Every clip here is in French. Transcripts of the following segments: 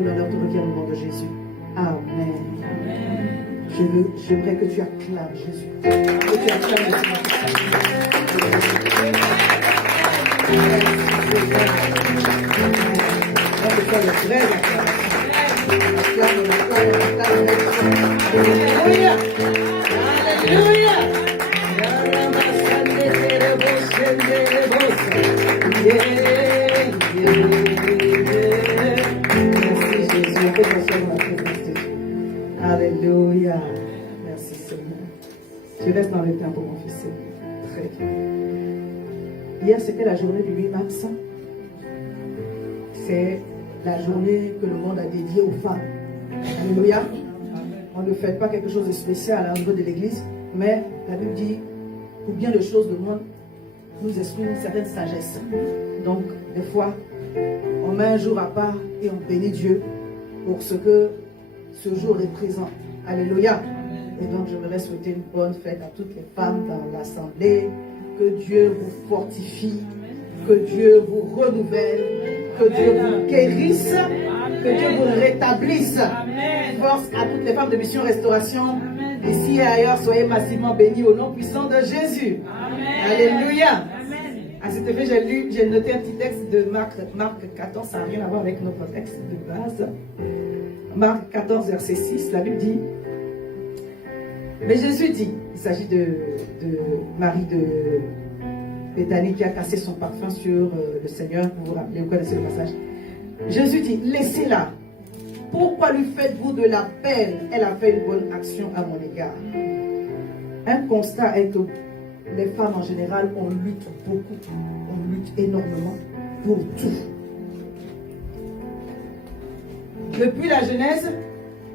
et l'honneur te reviennent au nom de Jésus. Amen. J'aimerais que tu acclames Jésus. Que tu acclames Alléluia. Alléluia. Alléluia. Merci Seigneur. Je reste dans le temps pour mon fils. Très bien. Hier, c'était la journée du 8 mars. C'est la journée que le monde a dédiée aux femmes. Alléluia. On ne fait pas quelque chose de spécial au niveau de l'église, mais la Bible dit, pour bien de choses, le monde nous exprime une certaine sagesse. Donc, des fois, on met un jour à part et on bénit Dieu pour ce que ce jour représente. Alléluia. Et donc, je voudrais souhaiter une bonne fête à toutes les femmes dans l'assemblée. Que Dieu vous fortifie, que Dieu vous renouvelle, que Dieu vous guérisse, que Dieu vous rétablisse. Force à toutes les femmes de Mission Restauration, ici et ailleurs, soyez massivement bénis au nom puissant de Jésus. Alléluia. À cet effet, j'ai noté un petit texte de Marc 14, ça n'a rien à voir avec notre texte de base. Marc 14, verset 6, la Bible dit, mais Jésus dit, il s'agit de Marie de Béthanie qui a cassé son parfum sur le Seigneur, vous vous rappelez, vous connaissez le passage. Jésus dit, laissez-la. Pourquoi lui faites-vous de la peine? Elle a fait une bonne action à mon égard. Un constat est que les femmes en général, on lutte beaucoup, on lutte énormément pour tout. Depuis la Genèse,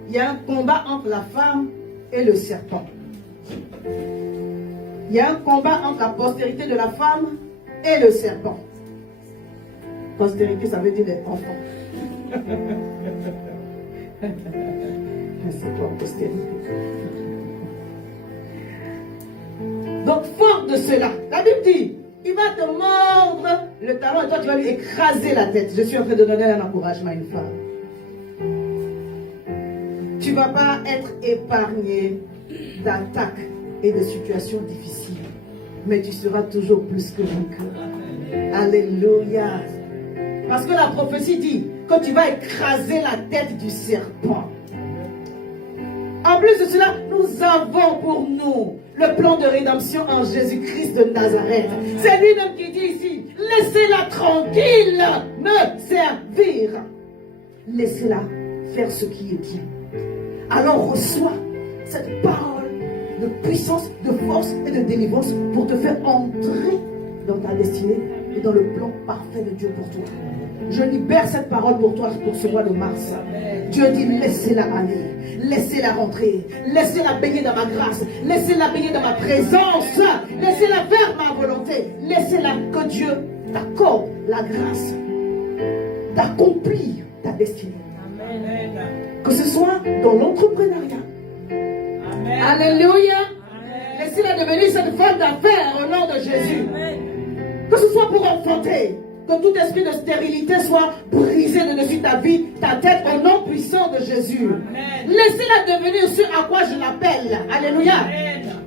il y a un combat entre la femme et le serpent. Il y a un combat entre la postérité de la femme et le serpent. Postérité, ça veut dire les enfants. C'est quoi postérité? Donc, fort de cela, la Bible dit, il va te mordre le talon et toi tu vas lui écraser la tête. Je suis en train de donner un encouragement à une femme. Tu ne vas pas être épargné d'attaques et de situations difficiles, mais tu seras toujours plus que vainqueur. Alléluia. Parce que la prophétie dit que tu vas écraser la tête du serpent. En plus de cela, nous avons pour nous le plan de rédemption en Jésus-Christ de Nazareth. C'est lui-même qui dit ici, laissez-la tranquille me servir. Laissez-la faire ce qui est bien. Alors reçois cette parole de puissance, de force et de délivrance pour te faire entrer dans ta destinée et dans le plan parfait de Dieu pour toi. Je libère cette parole pour toi pour ce mois de mars. Dieu dit, laissez-la aller, laissez-la rentrer, laissez-la baigner dans ma grâce, laissez-la baigner dans ma présence, laissez-la faire ma volonté, laissez-la que Dieu t'accorde la grâce d'accomplir ta destinée. Amen. Que ce soit dans l'entrepreneuriat. Alléluia. Laissez-la devenir cette femme d'affaires au nom de Jésus. Amen. Que ce soit pour enfanter. Que tout esprit de stérilité soit brisé de dessus ta vie, ta tête, au nom puissant de Jésus. Laissez-la devenir ce à quoi je l'appelle. Alléluia.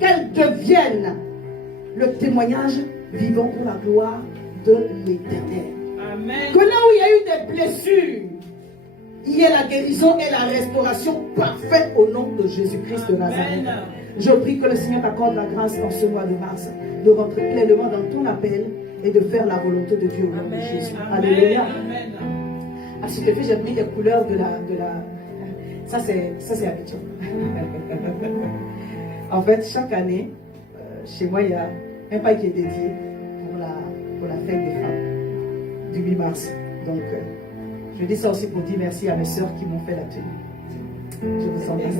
Qu'elle devienne le témoignage vivant pour la gloire de l'Éternel. Que là où il y a eu des blessures, il y ait la guérison et la restauration parfaite au nom de Jésus-Christ de Nazareth. Je prie que le Seigneur t'accorde la grâce dans ce mois de mars de rentrer pleinement dans ton appel et de faire la volonté de Dieu au nom de Jésus. Alléluia. À ce que j'ai mis les couleurs de la... Ça c'est habituel. En fait, chaque année, chez moi, il y a un paille qui est dédié pour la fête des femmes du 8 mars. Donc, je dis ça aussi pour dire merci à mes sœurs qui m'ont fait la tenue. Je vous embrasse.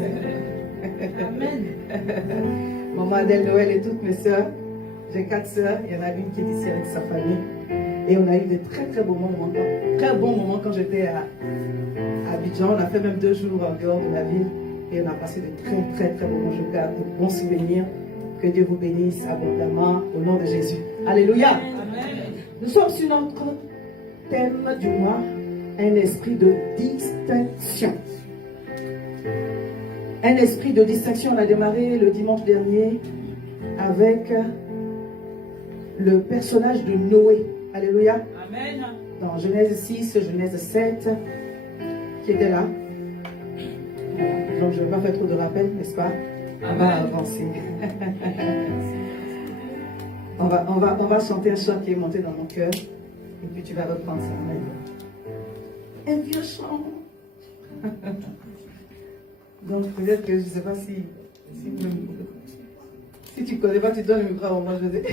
Amen. Maman Adèle Noël et toutes mes sœurs. J'ai 4 sœurs, il y en a une qui est ici avec sa famille. Et on a eu de très très beaux moments. Très bons moments quand j'étais à Abidjan. On a fait même 2 jours en dehors de la ville. Et on a passé de très très très bons moments. Je garde de bons souvenirs. Que Dieu vous bénisse abondamment au nom de Jésus. Alléluia. Amen. Nous sommes sur notre thème du mois, un esprit de distinction. Un esprit de distinction. On a démarré le dimanche dernier avec le personnage de Noé. Alléluia. Amen. Dans Genèse 6, Genèse 7, qui était là. Donc je ne vais pas faire trop de rappels, n'est-ce pas? On va avancer. on va chanter un chant qui est monté dans mon cœur. Et puis tu vas reprendre ça. Amen. Un vieux chant. Donc peut-être que je ne sais pas si tu ne connais pas, tu donnes le micro à moi, je vais dire.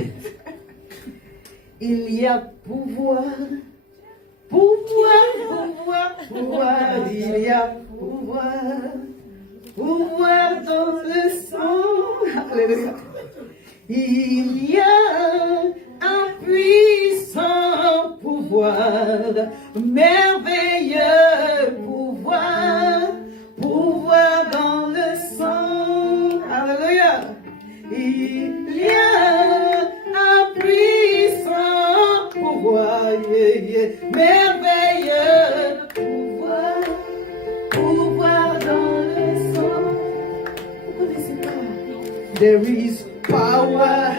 Il y a pouvoir, il y a pouvoir dans le sang. Alléluia. Il y a un puissant pouvoir, merveilleux pouvoir dans le sang. Alléluia. Il y a un puissant pouvoir, merveilleux pouvoir dans le sang. Vous connaissez pas? There is power.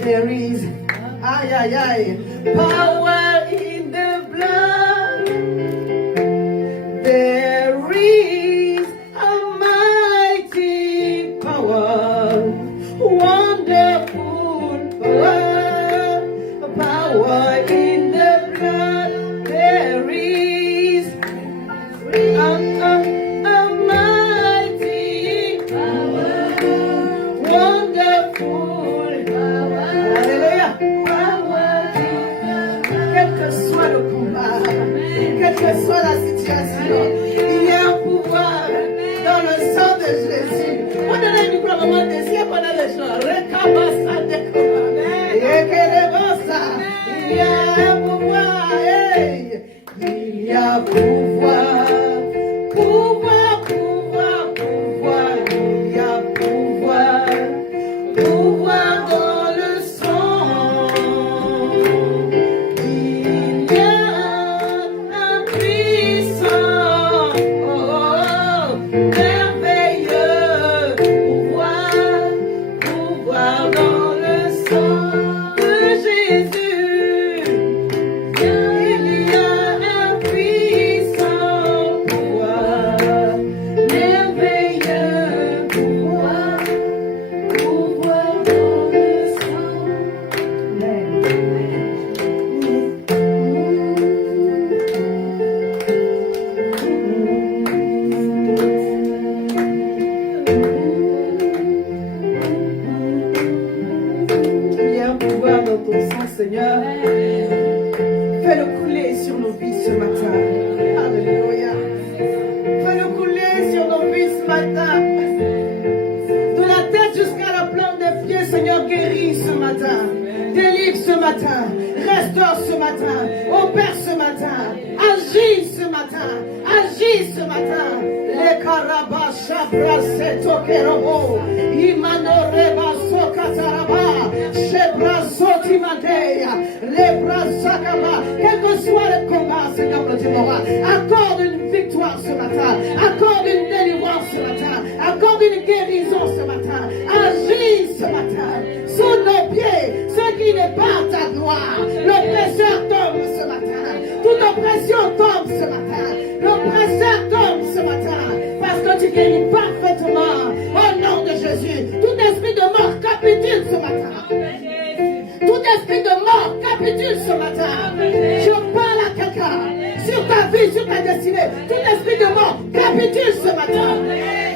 There is, power in the blood. There is a mighty power, wonderful power in the blood. There is a mighty power, wonderful power. Alléluia. Quel que soit le combat, quelle que soit la situation, il y a un pouvoir dans le sang de Jésus. On a le micro à maman désir qu'on a le chant. Recabassa de il y a un pouvoir, il y a pouvoir, il y a pouvoir dans le sang. Il y a un puissant, merveilleux pouvoir dans le sang de Jésus. Il y a un puissant pouvoir, merveilleux pouvoir dans le sang. Il y a un pouvoir dans ton sang, Seigneur. Fais-le couler sur nos vies ce matin. Alléluia. Fais-le couler sur nos vies ce matin. De la tête jusqu'à la plante des pieds, Seigneur, guéris ce matin. Délivre ce matin. Restaure ce matin. Opère ce matin. Agis ce matin. Agis ce matin. Les carabasha braseto kerobo. Imanoreba sokataraba. Shebraso timadeya. Les brasakaba. Quel que soit le combat, Seigneur, le Dieu, accorde une victoire ce matin. Accorde une délivrance ce matin. Accorde une guérison ce matin. Agis ce matin. Sous nos pieds, ce qui n'est pas ta gloire. L'oppresseur tombe ce matin. Toute oppression tombe ce matin. L'oppresseur tombe ce matin. Parce que tu guéris parfaitement. Au nom de Jésus. Tout esprit de mort capitule ce matin. Tout esprit de mort capitule ce matin. Je parle à quelqu'un sur ta vie, sur ta destinée. Tout esprit de mort capitule ce matin.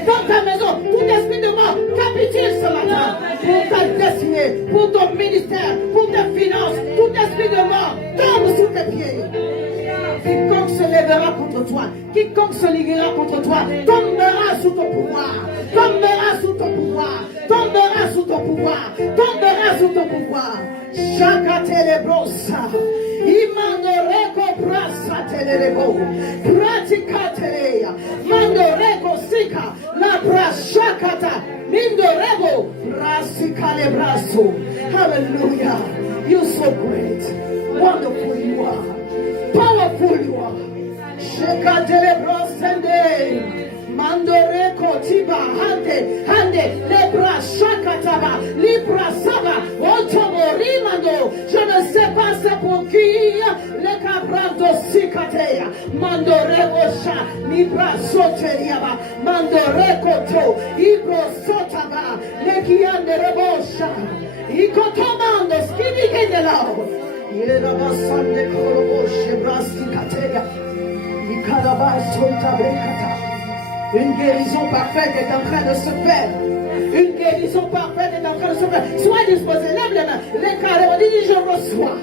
Dans ta maison, tout esprit de mort capitule ce matin. Pour ta destinée, pour ton ministère, pour tes finances, tout esprit de mort tombe sous tes pieds. Quiconque se lèvera contre toi, quiconque se liguera contre toi, tombera sous ton pouvoir, tombera sous ton pouvoir, tombera sous ton pouvoir, tombera sous ton pouvoir. Chaka telebrosa, imandoreko brasa telebo, pratika teleya, mandoreko sika, la brashakata, mindorego, brasika lebraso. Hallelujah. You're so great. Wonderful you are. Powerful you are. Shekatele brosende. Mandore kotiba hande lebra shakataba libra saba otomori mando. Je ne sais pas c'est pour qui le cabrando sikateya mandore osha libra soteriaba mandore koto ibro sotaba lekiande rebosha ikotomando skini gendelao yera basande koroboshe braskikateya ikaraba sotabrekata. Une guérison parfaite est en train de se faire. Une guérison parfaite est en train de se faire. Sois disposé, lève les mains. Les carrés, on dit, je reçois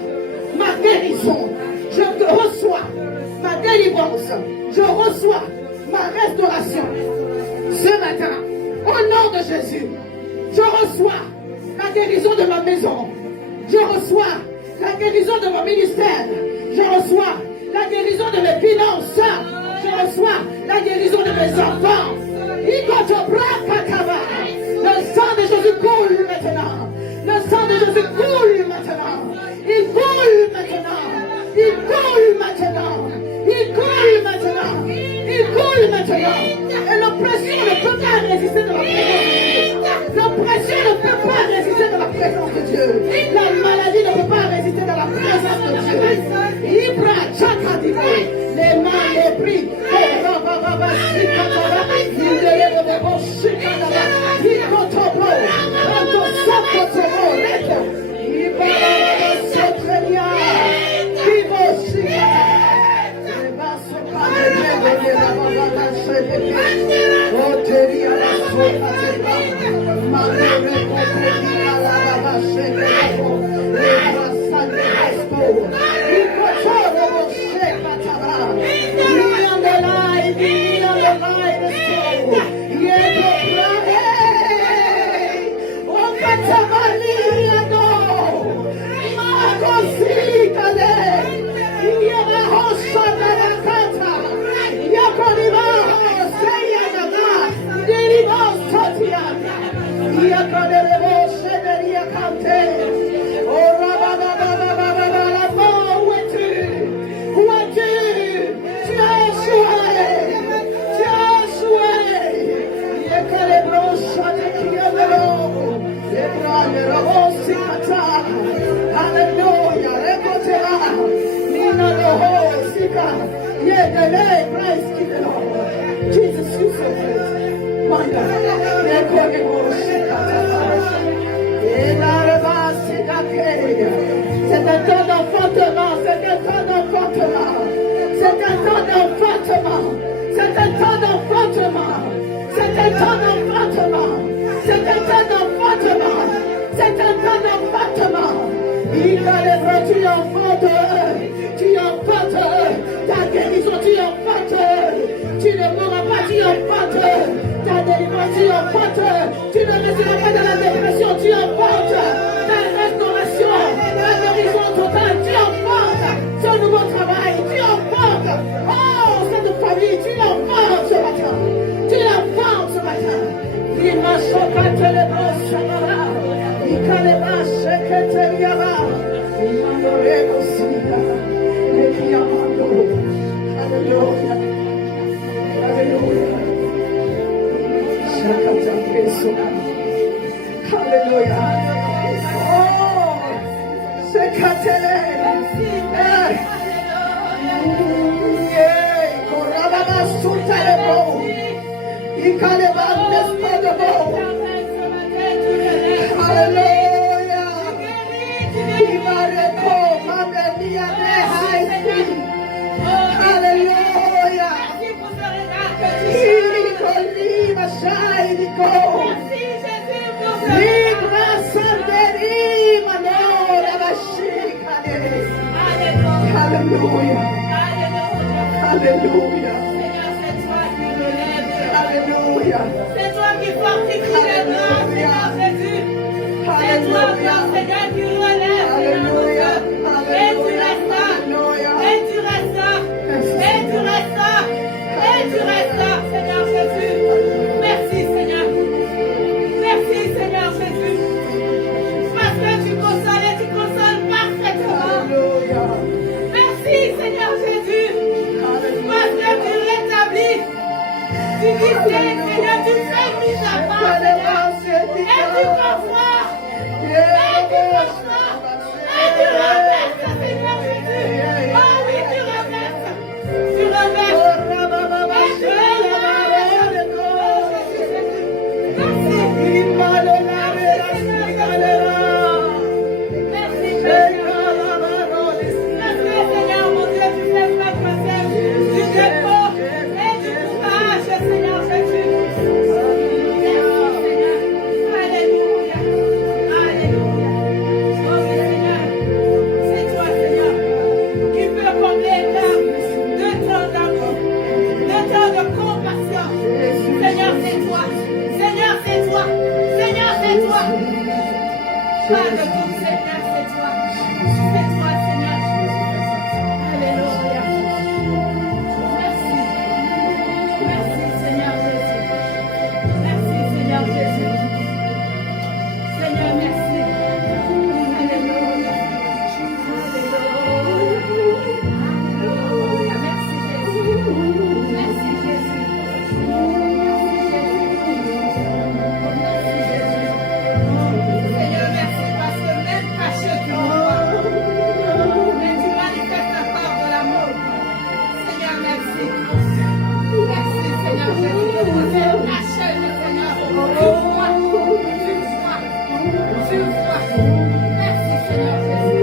ma guérison. Je te reçois ma délivrance. Je reçois ma restauration. Ce matin, au nom de Jésus, je reçois la guérison de ma maison. Je reçois la guérison de mon ministère. Je reçois la guérison de mes finances. Je reçois la guérison de mes enfants. Le sang de Jésus coule maintenant. Le sang de Jésus coule maintenant. Il coule maintenant. Il coule maintenant. Il coule maintenant. Il coule maintenant. Et l'oppression ne peut pas résister de la présence. L'oppression ne peut pas résister de la présence de Dieu. La maladie ne peut pas résister de la présence de Dieu. Ibra Chakadiba. Les mains, les prix. Jesus, you so good. My God. C'est un temps d'enfantement. C'est un temps d'enfantement. C'est un temps d'enfantement. C'est un temps d'enfantement. C'est un temps d'enfantement. C'est un temps d'enfantement. C'est un temps d'enfantement. Il va les voir, tu enfantes. Tu enfantes. Ta guérison, tu enfantes. Tu ne mourras pas, tu enfantes. Ta délivrance, tu enfantes. Tu ne resteras pas dans la dépression, tu enfantes. Ta restauration, ta guérison totale, tu enfantes. Ce nouveau travail, tu enfantes. Oh, cette famille, tu enfantes ce matin. Tu enfantes ce matin. Il m'a choqué les bras, il calait ma chèque, il y a il m'a donné aussi. Les diamants, alléluia. Alléluia. Alléluia. Oh, c'est Katele. Korababa Sultanebo. Ikaleba Nespodebo. Alléluia. Imareko Mabelia Nehaisi. Alléluia. Liba Shaidiko. Libra Sanderi Manora Bashikane. Alléluia. Alléluia. Alléluia. C'est toi qui fortifies les bras, Seigneur Jésus. C'est toi, Seigneur, qui relève, Alléluia. Et tu restes là. Et tu restes là. Et tu restes là. Et tu restes là, Seigneur Jésus. Merci, Seigneur. Merci, Seigneur Jésus. Parce que tu consoles et tu consoles parfaitement. tu disais, Seigneur, tu fais mise à part, Seigneur. Et tu confortes. Et tu confortes. Et tu reverses, Seigneur Jésus. Oh oui, tu reverses. Tu reverses. Et tu reverses. Oh Jésus, Jésus. Merci. Merci, Seigneur. Merci, Seigneur, mon Dieu, tu fais faire passer du dépôt et du courage, Seigneur Jésus. Merci, Seigneur. Alléluia. Alléluia. Oh oui, Seigneur. C'est toi, Seigneur, qui peux combler de temps d'amour, de temps de compassion. Seigneur, c'est toi. Seigneur, c'est toi. Seigneur, c'est toi. Pas de doute, Seigneur, c'est toi. C'est toi, Seigneur. Alléluia. Merci. Merci, Seigneur Jésus. Merci, Seigneur Jésus. Seigneur, merci. Alléluia. Alléluia. Merci, Jésus. Merci, Jésus. Seigneur, merci parce que même caché tu nous vois. Mais tu manifestes encore de l'amour. Seigneur, merci. Merci, Seigneur Jésus. Même caché, Seigneur. Tu vois. Merci, Seigneur Jésus.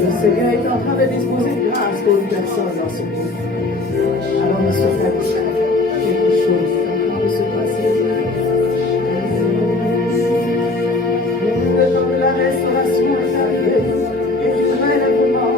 Le Seigneur est en train de disposer de grâce pour une personne dans ce pays. Alors ne sois pas distrait. Quelque chose est en train de se passer. Le temps de la restauration est arrivé. Et du prélèvement.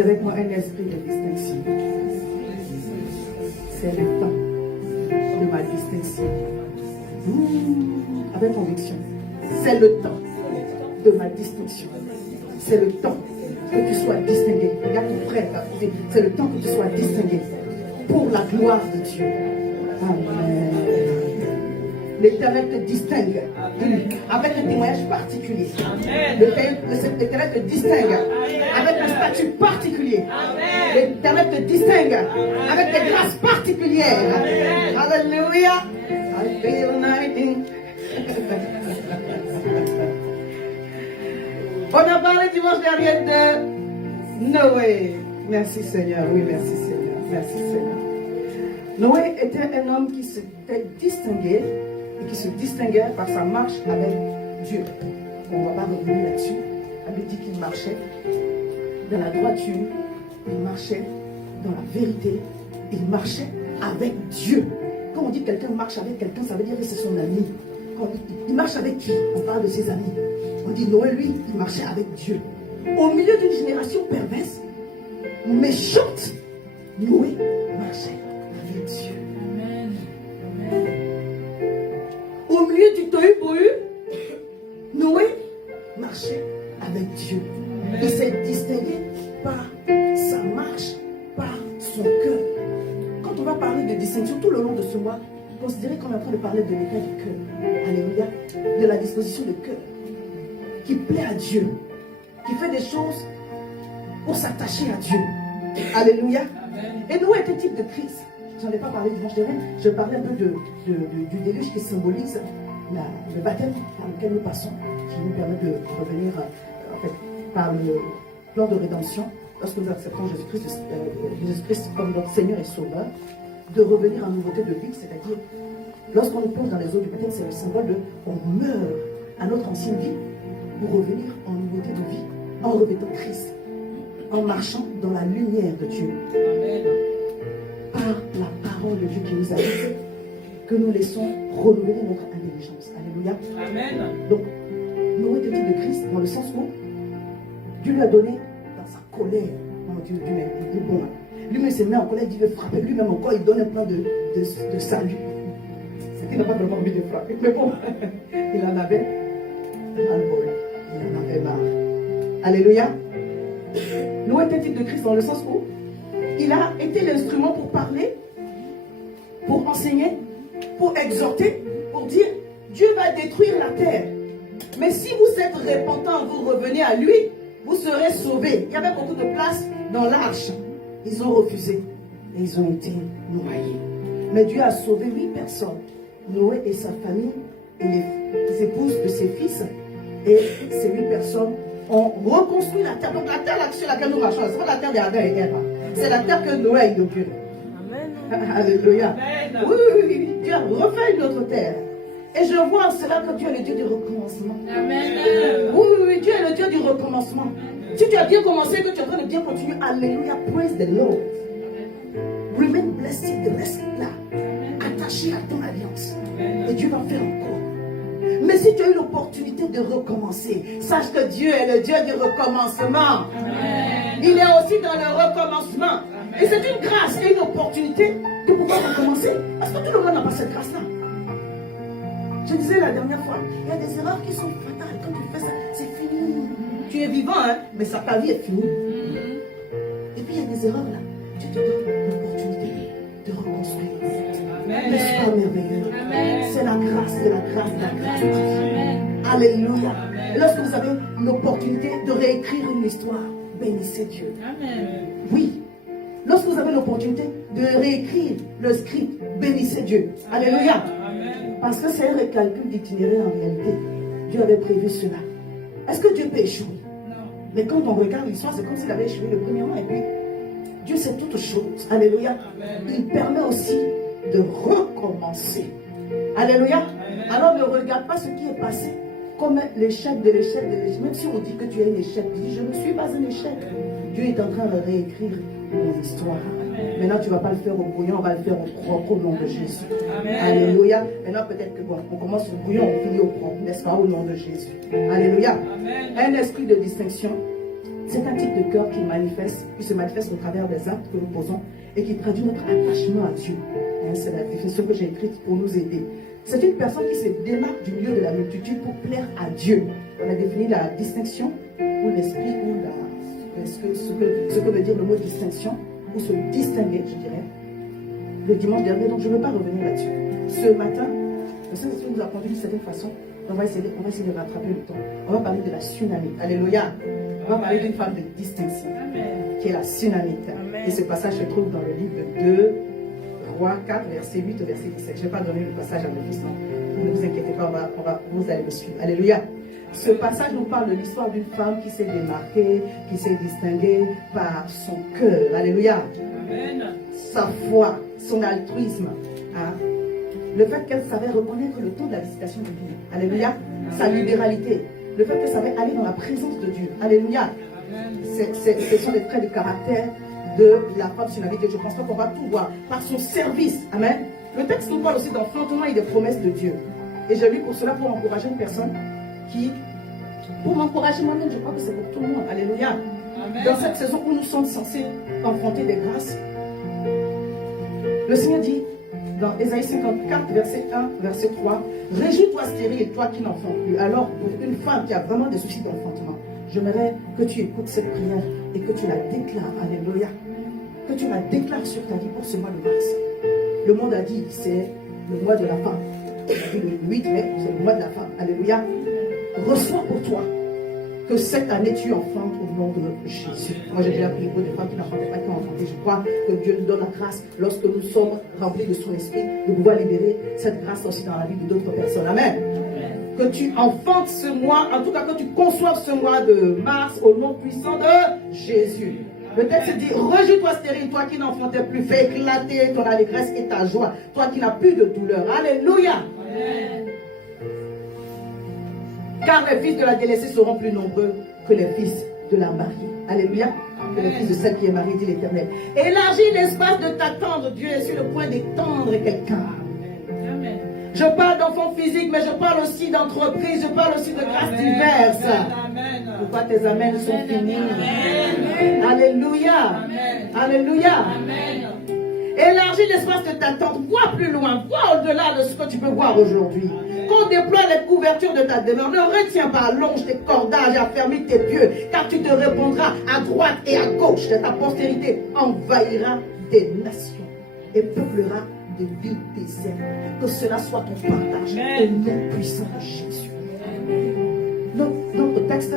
Avec moi un esprit de distinction. C'est le temps de ma distinction. Avec conviction. C'est le temps de ma distinction. C'est le temps que tu sois distingué. Regarde ton frère, sanctifié. C'est le temps que tu sois distingué pour la gloire de Dieu. Amen. L'Éternel te distingue avec un témoignage particulier. L'Éternel te distingue avec un statut particulier. L'Éternel te distingue avec des grâces particulières. Alléluia. I feel anointing. On a parlé dimanche dernier de Noé. Merci Seigneur. Oui, merci Seigneur. Merci Seigneur. Noé était un homme qui s'était distingué et qui se distinguait par sa marche avec Dieu. On ne va pas revenir là-dessus. La Bible dit qu'il marchait dans la droiture, il marchait dans la vérité, il marchait avec Dieu. Quand on dit que quelqu'un marche avec quelqu'un, ça veut dire que c'est son ami. Quand il marche avec qui? On parle de ses amis. On dit Noé, lui, il marchait avec Dieu. Au milieu d'une génération perverse, méchante, Noé marchait avec Dieu. Amen. Amen. Au milieu du tohu-bohu, Noé marchait avec Dieu. Amen. Il s'est distingué par sa marche, par son cœur. Quand on va parler de distinction tout le long de ce mois, considérez qu'on est en train de parler de l'état du cœur. Alléluia. De la disposition du cœur. Qui plaît à Dieu. Qui fait des choses pour s'attacher à Dieu. Alléluia. Amen. Et Noé était type de Christ. Je n'en ai pas parlé dimanche dernier. Je parlais un peu du déluge qui symbolise le baptême par lequel nous passons, qui nous permet de revenir en fait, par le plan de rédemption, lorsque nous acceptons Jésus-Christ comme notre Seigneur et Sauveur, de revenir en nouveauté de vie, c'est-à-dire lorsqu'on nous plonge dans les eaux du baptême, c'est le symbole de on meurt à notre ancienne vie pour revenir en nouveauté de vie, en revêtant Christ, en marchant dans la lumière de Dieu. Amen. Par la parole de Dieu qui nous habite, que nous laissons renouveler notre intelligence. Alléluia. Amen. Donc, Noé était type de Christ dans le sens où Dieu lui a donné dans sa colère. Non, Dieu est bon. Lui-même s'est mis en colère, il veut frapper. Lui-même encore, il donne un plan de salut. C'est qu'il n'a pas vraiment envie de frapper. Mais bon, il en avait ras-le-bol. Il en avait marre. Alléluia. Noé était type de Christ dans le sens où il a été l'instrument pour parler, pour enseigner, pour exhorter, pour dire Dieu va détruire la terre. Mais si vous êtes repentant, vous revenez à lui, vous serez sauvés. Il y avait beaucoup de place dans l'arche. Ils ont refusé et ils ont été noyés. Mais Dieu a sauvé 8 personnes. Noé et sa famille et les épouses de ses fils. Et ces 8 personnes ont reconstruit la terre. Donc la terre sur laquelle nous marchons, ce n'est pas la terre d'Adam et Ève. C'est la terre que Noé a inaugurée. Amen. Alléluia. Amen. Oui, Dieu a refait une autre terre. Et je vois en cela que Dieu est le Dieu du recommencement. Amen. Oui, Dieu est le Dieu du recommencement. Si tu as bien commencé, que tu es en train de bien continuer, alléluia, praise the Lord. Remain blessed, reste là, attaché à ton alliance. Et Dieu va faire encore. Mais si tu as eu l'opportunité de recommencer, sache que Dieu est le Dieu du recommencement. Amen. Il est aussi dans le recommencement. Et c'est une grâce et une opportunité de pouvoir recommencer. Parce que tout le monde n'a pas cette grâce-là. Je disais la dernière fois, il y a des erreurs qui sont fatales. Quand tu fais ça, c'est fini. Tu es vivant, hein, mais ta vie est finie. Et puis il y a des erreurs là. Dieu te donne l'opportunité de reconstruire. Amen. L'histoire merveilleuse. Amen. C'est la grâce, de la grâce, de la grâce. Amen. Alléluia. Amen. Et lorsque vous avez l'opportunité de réécrire une histoire, bénissez Dieu. Amen. Oui. Lorsque vous avez l'opportunité de réécrire le script, bénissez Dieu. Alléluia. Amen. Parce que c'est un recalcul d'itinéraire en réalité. Dieu avait prévu cela. Est-ce que Dieu peut échouer? Non. Mais quand on regarde l'histoire, c'est comme s'il avait échoué le premier mois. Et puis, Dieu sait toutes choses. Alléluia. Amen. Il permet aussi de recommencer. Alléluia. Alors ne regarde pas ce qui est passé comme l'échec de l'échec de l'échec. Même si on dit que tu es un échec, tu dis je ne suis pas un échec. Dieu est en train de réécrire mon histoire. Maintenant, tu ne vas pas le faire au brouillon, on va le faire au propre au nom de Jésus. Amen. Alléluia. Maintenant, peut-être que bon, on commence au brouillon, on finit au propre, n'est-ce pas, au nom de Jésus. Alléluia. Amen. Un esprit de distinction, c'est un type de cœur qui se manifeste au travers des actes que nous posons et qui traduit notre attachement à Dieu. Hein, c'est la définition que j'ai écrite pour nous aider. C'est une personne qui se démarque du milieu de la multitude pour plaire à Dieu. On a défini la distinction ou l'esprit ou ce que veut dire le mot distinction, ou se distinguer, je dirais, le dimanche dernier. Donc je ne veux pas revenir là-dessus. Ce matin, le Saint-Esprit nous a conduit d'une certaine façon. On va essayer de rattraper le temps. On va parler de la tsunami. Alléluia. On va parler d'une femme de distinction, qui est la tsunamite. Et ce passage se trouve dans le livre de 2 Rois 4, verset 8 au verset 17. Je ne vais pas donner le passage à mes fils, non. Ne vous inquiétez pas, vous allez me suivre. Alléluia. Ce passage nous parle de l'histoire d'une femme qui s'est démarquée, qui s'est distinguée par son cœur. Alléluia. Amen. Sa foi, son altruisme. Hein? Le fait qu'elle savait reconnaître le temps de la visitation de Dieu. Alléluia. Sa libéralité. Le fait qu'elle savait aller dans la présence de Dieu. Alléluia. Ce sont des traits de caractère de la femme tsunamite. Je ne pense pas qu'on va tout voir. Par son service. Amen. Le texte nous parle aussi d'enfantement et des promesses de Dieu. Et j'ai lu pour cela pour encourager une personne qui, pour m'encourager moi-même, je crois que c'est pour tout le monde. Alléluia. Amen. Dans cette saison où nous sommes censés enfanter des grâces, le Seigneur dit dans Ésaïe 54, verset 1, verset 3, réjouis-toi stérile, toi qui n'enfantes plus. Alors, pour une femme qui a vraiment des soucis d'enfantement, j'aimerais que tu écoutes cette prière et que tu la déclares. Alléluia. Que tu la déclares sur ta vie pour ce mois de mars. Le monde a dit c'est le mois de la femme. On a dit le 8 mai, c'est le mois de la femme. Alléluia. Reçois pour toi que cette année tu enfantes au nom de Jésus. Moi j'ai déjà prié pour des femmes qui n'enfantaient pas, qui ont enfanté. Je crois que Dieu nous donne la grâce, lorsque nous sommes remplis de son esprit, de pouvoir libérer cette grâce aussi dans la vie de d'autres personnes. Amen. Que tu enfantes ce mois, en tout cas que tu conçoives ce mois de mars au nom puissant de Jésus. Le texte dit, réjouis-toi stérile, toi qui n'enfantais plus, fais éclater ton allégresse et ta joie, toi qui n'as plus de douleur. Alléluia. Amen. Car les fils de la délaissée seront plus nombreux que les fils de la mariée. Alléluia. Que les fils de celle qui est mariée, dit l'Éternel. Élargis l'espace de t'attendre. Dieu est sur le point d'étendre quelqu'un. Amen. Je parle d'enfants physiques, mais je parle aussi d'entreprise, je parle aussi de grâces diverses. Amen. Pourquoi tes amens sont finis? Amen. Alléluia. Amen. Alléluia. Amen. Élargis l'espace de t'attendre. Vois plus loin, vois au-delà de ce que tu peux voir aujourd'hui. Qu'on déploie les couvertures de ta demeure. Ne retiens pas, allonge tes cordages, affermis tes pieux, car tu te répondras à droite et à gauche de ta postérité, envahira des nations et peuplera des villes désertes. Que cela soit ton partage au nom puissant de Jésus. Notre texte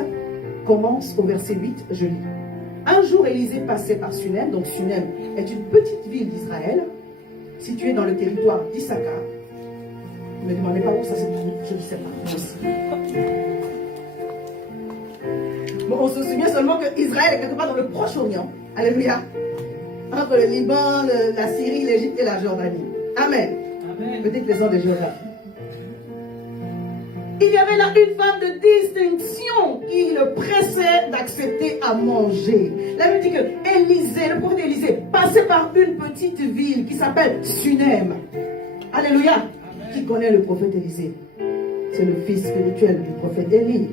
commence au verset 8, je lis. Un jour, Élisée passait par Sunem. Donc Sunem est une petite ville d'Israël, située dans le territoire d'Issachar. Ne me demandez pas où ça se trouve, je ne sais pas. Moi aussi. Bon, on se souvient seulement que Israël est quelque part dans le Proche-Orient. Alléluia. Entre le Liban, la Syrie, l'Égypte et la Jordanie. Amen. Amen. Peut-être les gens de géographie. Il y avait là une femme de distinction qui le pressait d'accepter à manger. La Bible dit que Élisée, le prophète Élisée, passait par une petite ville qui s'appelle Sunem. Alléluia. Qui connaît le prophète Élisée? C'est le fils spirituel du prophète Élie,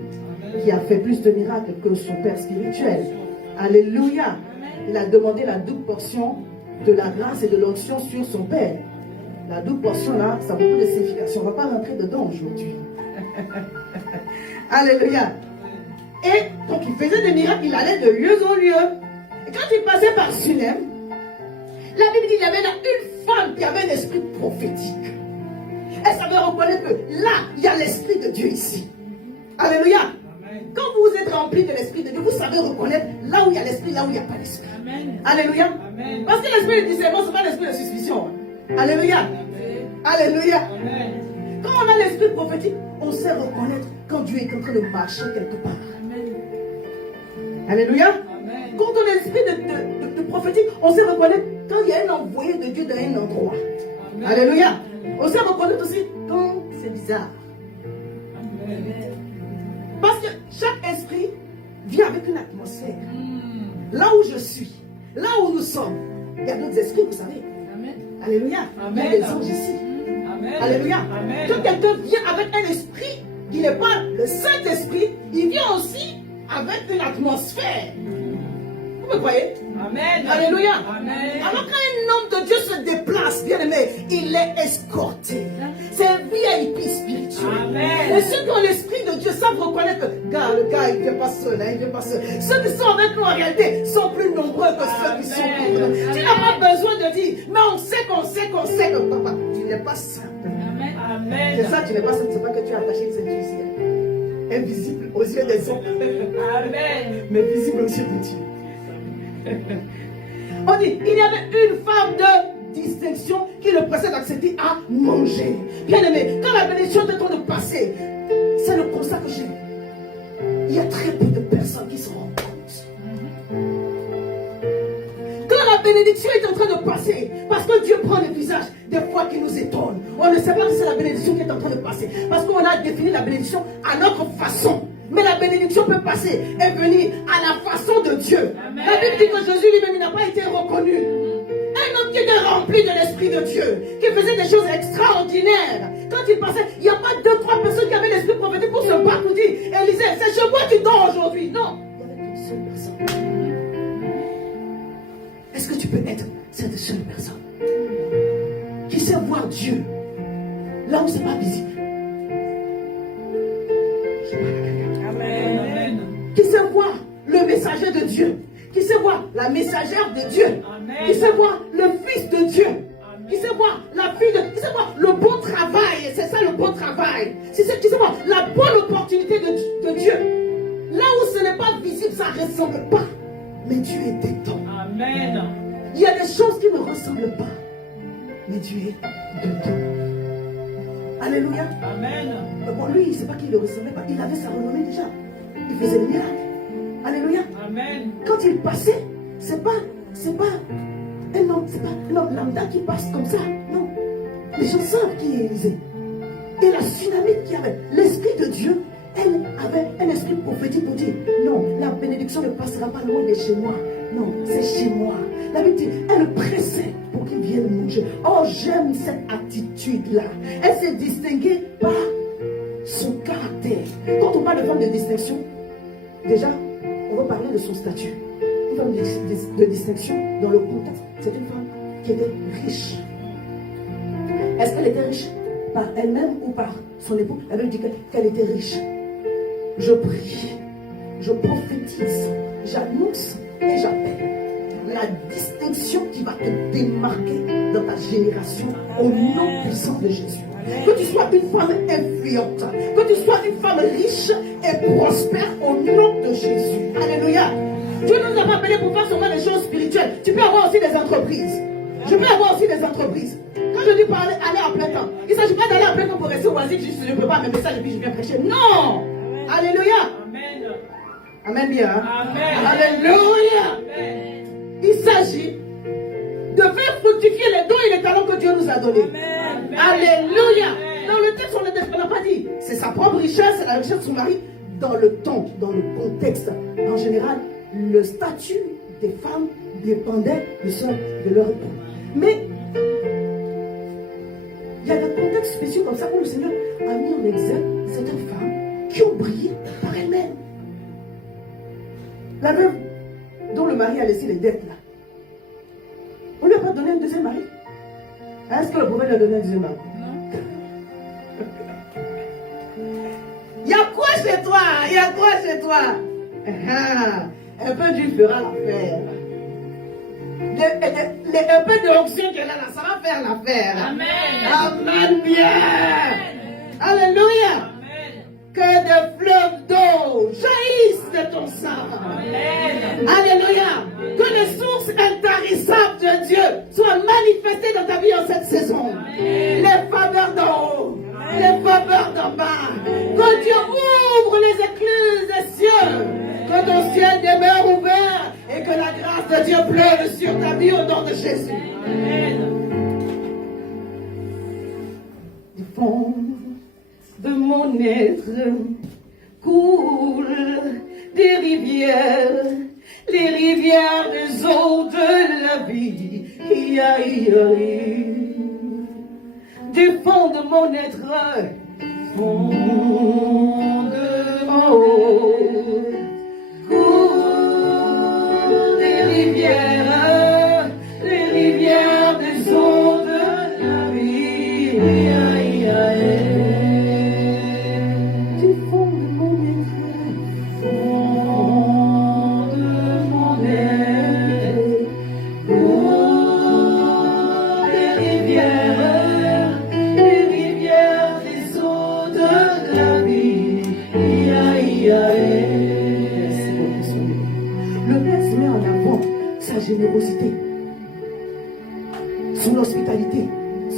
qui a fait plus de miracles que son père spirituel. Alléluia. Il a demandé la double portion de la grâce et de l'onction sur son père. La double portion là, ça a beaucoup de signification. On ne va pas rentrer dedans aujourd'hui. Alléluia. Et donc il faisait des miracles, il allait de lieu en lieu. Et quand il passait par Sunem, la Bible dit qu'il y avait là une femme qui avait un esprit prophétique. Elle savait reconnaître que là, il y a l'Esprit de Dieu ici. Alléluia. Amen. Quand vous êtes rempli de l'Esprit de Dieu, vous savez reconnaître là où il y a l'Esprit, là où il n'y a pas l'Esprit. Alléluia. Amen. Parce que l'Esprit de discernement, ce n'est pas l'Esprit de suspicion. Alléluia. Amen. Alléluia. Amen. Quand on a l'Esprit prophétique, on sait reconnaître quand Dieu est en train de marcher quelque part. Amen. Alléluia. Amen. Quand on a l'Esprit de prophétique, on sait reconnaître quand il y a un envoyé de Dieu dans un endroit. Amen. Alléluia. On sait reconnaître aussi quand c'est bizarre. Amen. Parce que chaque esprit vient avec une atmosphère. Là où je suis, là où nous sommes, il y a d'autres esprits, vous savez. Amen. Alléluia. Amen. Il y a des anges ici. Amen. Alléluia. Amen. Quand quelqu'un vient avec un esprit qui n'est pas le Saint-Esprit, il vient aussi avec une atmosphère. Vous me croyez? Amen. Alléluia. Amen. Alors quand un homme de Dieu se déplace, bien aimé, il est escorté. C'est un VIP spirituel. Amen. Mais ceux qui ont l'esprit de Dieu savent reconnaître que le gars, il ne vient pas seul, il ne vient pas seul. Ceux qui sont avec nous en réalité sont plus nombreux que ceux qui sont contre nous. Tu n'as pas besoin de dire, mais on sait que papa, tu n'es pas simple. Amen. C'est ça, tu n'es pas simple, c'est pas que tu as attaché une ceinture ici. Invisible aux yeux des hommes. Amen. Mais visible aux yeux de Dieu. On dit, il y avait une femme de distinction qui le pressait d'accepter à manger. Bien aimé, quand la bénédiction est en train de passer, c'est le constat que j'ai. Il y a très peu de personnes qui se rendent compte. Quand la bénédiction est en train de passer, parce que Dieu prend le visage des fois qui nous étonne. On ne sait pas que c'est la bénédiction qui est en train de passer. Parce qu'on a défini la bénédiction à notre façon. Mais la bénédiction peut passer et venir à la façon de Dieu. Amen. La Bible dit que Jésus lui-même n'a pas été reconnu. Un homme qui était rempli de l'Esprit de Dieu, qui faisait des choses extraordinaires. Quand il passait, il n'y a pas 2-3 personnes qui avaient l'Esprit prophétique pour se battre pour dire, Élisée, c'est chez moi que tu dors aujourd'hui. Non, il y avait une seule personne. Est-ce que tu peux être cette seule personne qui sait voir Dieu là où ce n'est pas visible? Je parle à quelqu'un. Amen. Qui sait voir le messager de Dieu, qui sait voir la messagère de Dieu, Amen. qui sait voir le fils de Dieu, Amen. qui sait voir la fille de Dieu, qui sait voir le bon travail, c'est ça le bon travail, qui sait voir la bonne opportunité de Dieu. Là où ce n'est pas visible, ça ne ressemble pas, mais Dieu est dedans. Amen. Il y a des choses qui ne ressemblent pas, mais Dieu est dedans. Alléluia. Amen. Bon, lui, c'est pas qu'il ne le ressemblait pas, il avait sa renommée déjà. Il faisait le miracle. Alléluia. Amen. Quand il passait, c'est pas un homme lambda qui passe comme ça. Non. Les gens savent qui est Élisée. Et la tsunami qui avait l'Esprit de Dieu, elle avait un esprit prophétique pour dire, non, la bénédiction ne passera pas loin de chez moi. Non, c'est chez moi. La Bible dit, elle le pressait pour qu'il vienne manger. Oh, j'aime cette attitude-là. Elle s'est distinguée par son caractère. Quand on parle de femme de distinction, déjà, on va parler de son statut. Une femme de distinction, dans le contexte, c'est une femme qui était riche. Est-ce qu'elle était riche par elle-même ou par son époux? La Bible dit qu'elle était riche. Je prie, je prophétise, j'annonce et j'appelle la distinction qui va te démarquer dans ta génération au nom puissant de Jésus. Que tu sois une femme influente, que tu sois une femme riche et prospère au nom de Jésus. Alléluia. Dieu nous a pas appelés pour faire seulement des choses spirituelles. Tu peux avoir aussi des entreprises. Je peux avoir aussi des entreprises. Quand je dis pas aller à plein temps, il ne s'agit pas d'aller à plein temps pour rester oisif, juste je ne peux pas mes messages et puis je viens prêcher. Non. Alléluia. Amen. Amen bien. Hein? Amen. Alléluia. Amen. Il s'agit de faire fructifier les dons et les talents que Dieu nous a donnés. Amen. Alléluia. Amen. Dans le texte, on n'a pas dit. C'est sa propre richesse, c'est la richesse de son mari. Dans le temps, dans le contexte, en général, le statut des femmes dépendait de leur époux. Mais il y a des contextes spéciaux comme ça où le Seigneur a mis en exergue certaines femmes qui ont brillé par elles-mêmes. La veuve dont le mari a laissé les dettes là. On ne lui a pas donné un deuxième mari. Est-ce que le prophète lui a donné un deuxième mari? Il y a quoi chez toi? Il y a quoi chez toi? Un peu d'huile fera l'affaire. Un peu d'onction qu'elle a là, ça va faire l'affaire. Amen. Amen bien. Alléluia. Amen. Que des fleuves d'eau jaillissent de ton sang. Amen. Alléluia. Que les sources intarissables de Dieu soient manifestées dans ta vie en cette saison. Amen. Les faveurs d'en haut, les faveurs d'en bas. Que Dieu ouvre les écluses des cieux. Que ton ciel demeure ouvert et que la grâce de Dieu pleuve sur ta vie au nom de Jésus. Amen. Du fond de mon être coulent des rivières, les rivières des eaux de la vie. Du fond de mon être, fond de mon haut, coulent des rivières, les rivières des eaux de la vie. générosité, son hospitalité,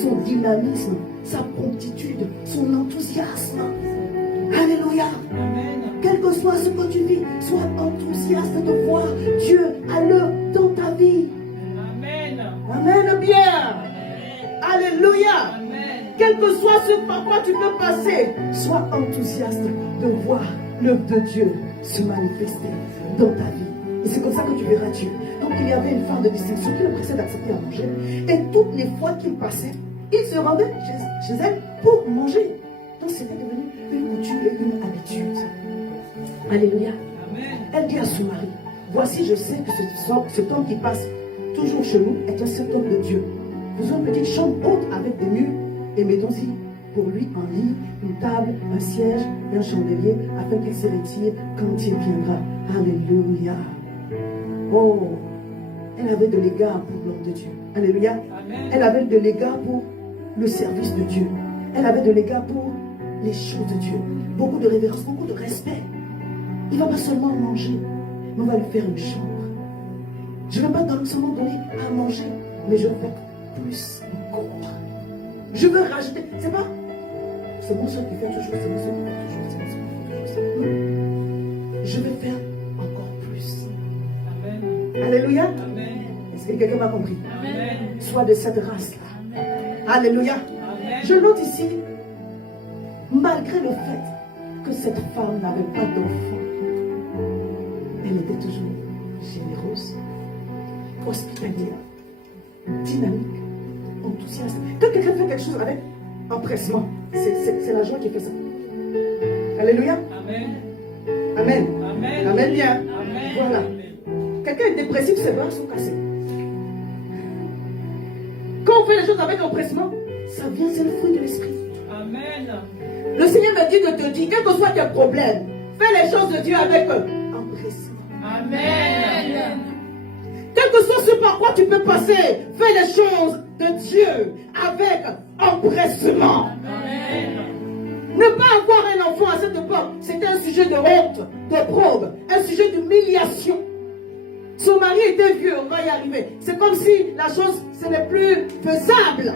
son dynamisme, sa promptitude, son enthousiasme. Alléluia. Quel que soit ce que tu vis, sois enthousiaste de voir Dieu à l'œuvre dans ta vie. Amen bien. Alléluia. Quel que soit ce par quoi tu peux passer, sois enthousiaste de voir l'œuvre de Dieu se manifester dans ta vie. Et c'est comme ça que tu verras Dieu. Donc il y avait une femme de distinction qui le pressait d'accepter à manger. Et toutes les fois qu'il passait, il se rendait chez elle pour manger. Donc c'était devenu une coutume et une habitude. Alléluia. Amen. Elle dit à son mari, voici je sais que cet homme qui passe toujours chez nous est un cet homme de Dieu. Faisons une petite chambre haute avec des murs et mettons-y pour lui un lit, une table, un siège et un chandelier afin qu'il se retire quand il viendra. Alléluia. Oh, elle avait de l'égard pour l'homme de Dieu. Alléluia. Amen. Elle avait de l'égard pour le service de Dieu. Elle avait de l'égard pour les choses de Dieu. Beaucoup de révérence, beaucoup de respect. Il ne va pas seulement manger, mais on va lui faire une chambre. Je ne vais pas seulement donner à manger, mais je veux faire plus encore. Je veux rajouter. C'est pas, c'est moi seul qui fait toujours, c'est moi seul qui fait toujours, c'est moi seul qui fait toujours. Non. Je vais faire encore plus. Amen. Alléluia. Amen. Est-ce que quelqu'un m'a compris? Amen. Sois de cette race-là. Alléluia. Amen. Je note ici, malgré le fait que cette femme n'avait pas d'enfant, elle était toujours généreuse, hospitalière, dynamique, enthousiaste. Quand quelqu'un fait quelque chose avec empressement, c'est la joie qui fait ça. Alléluia. Amen. Amen. Amen. Amen bien. Amen. Voilà. Quelqu'un est dépressif, ses bras sont cassés. Quand on fait les choses avec empressement, ça vient, c'est le fruit de l'esprit. Amen. Le Seigneur me dit de te dire, quel que soit tes problèmes, fais les choses de Dieu avec empressement. Amen. Quel que soit ce par quoi tu peux passer, fais les choses de Dieu avec empressement. Amen. Ne pas avoir un enfant à cette époque, c'était un sujet de honte, de probe, un sujet d'humiliation. Son mari était vieux, on va y arriver. C'est comme si la chose, ce n'est plus faisable.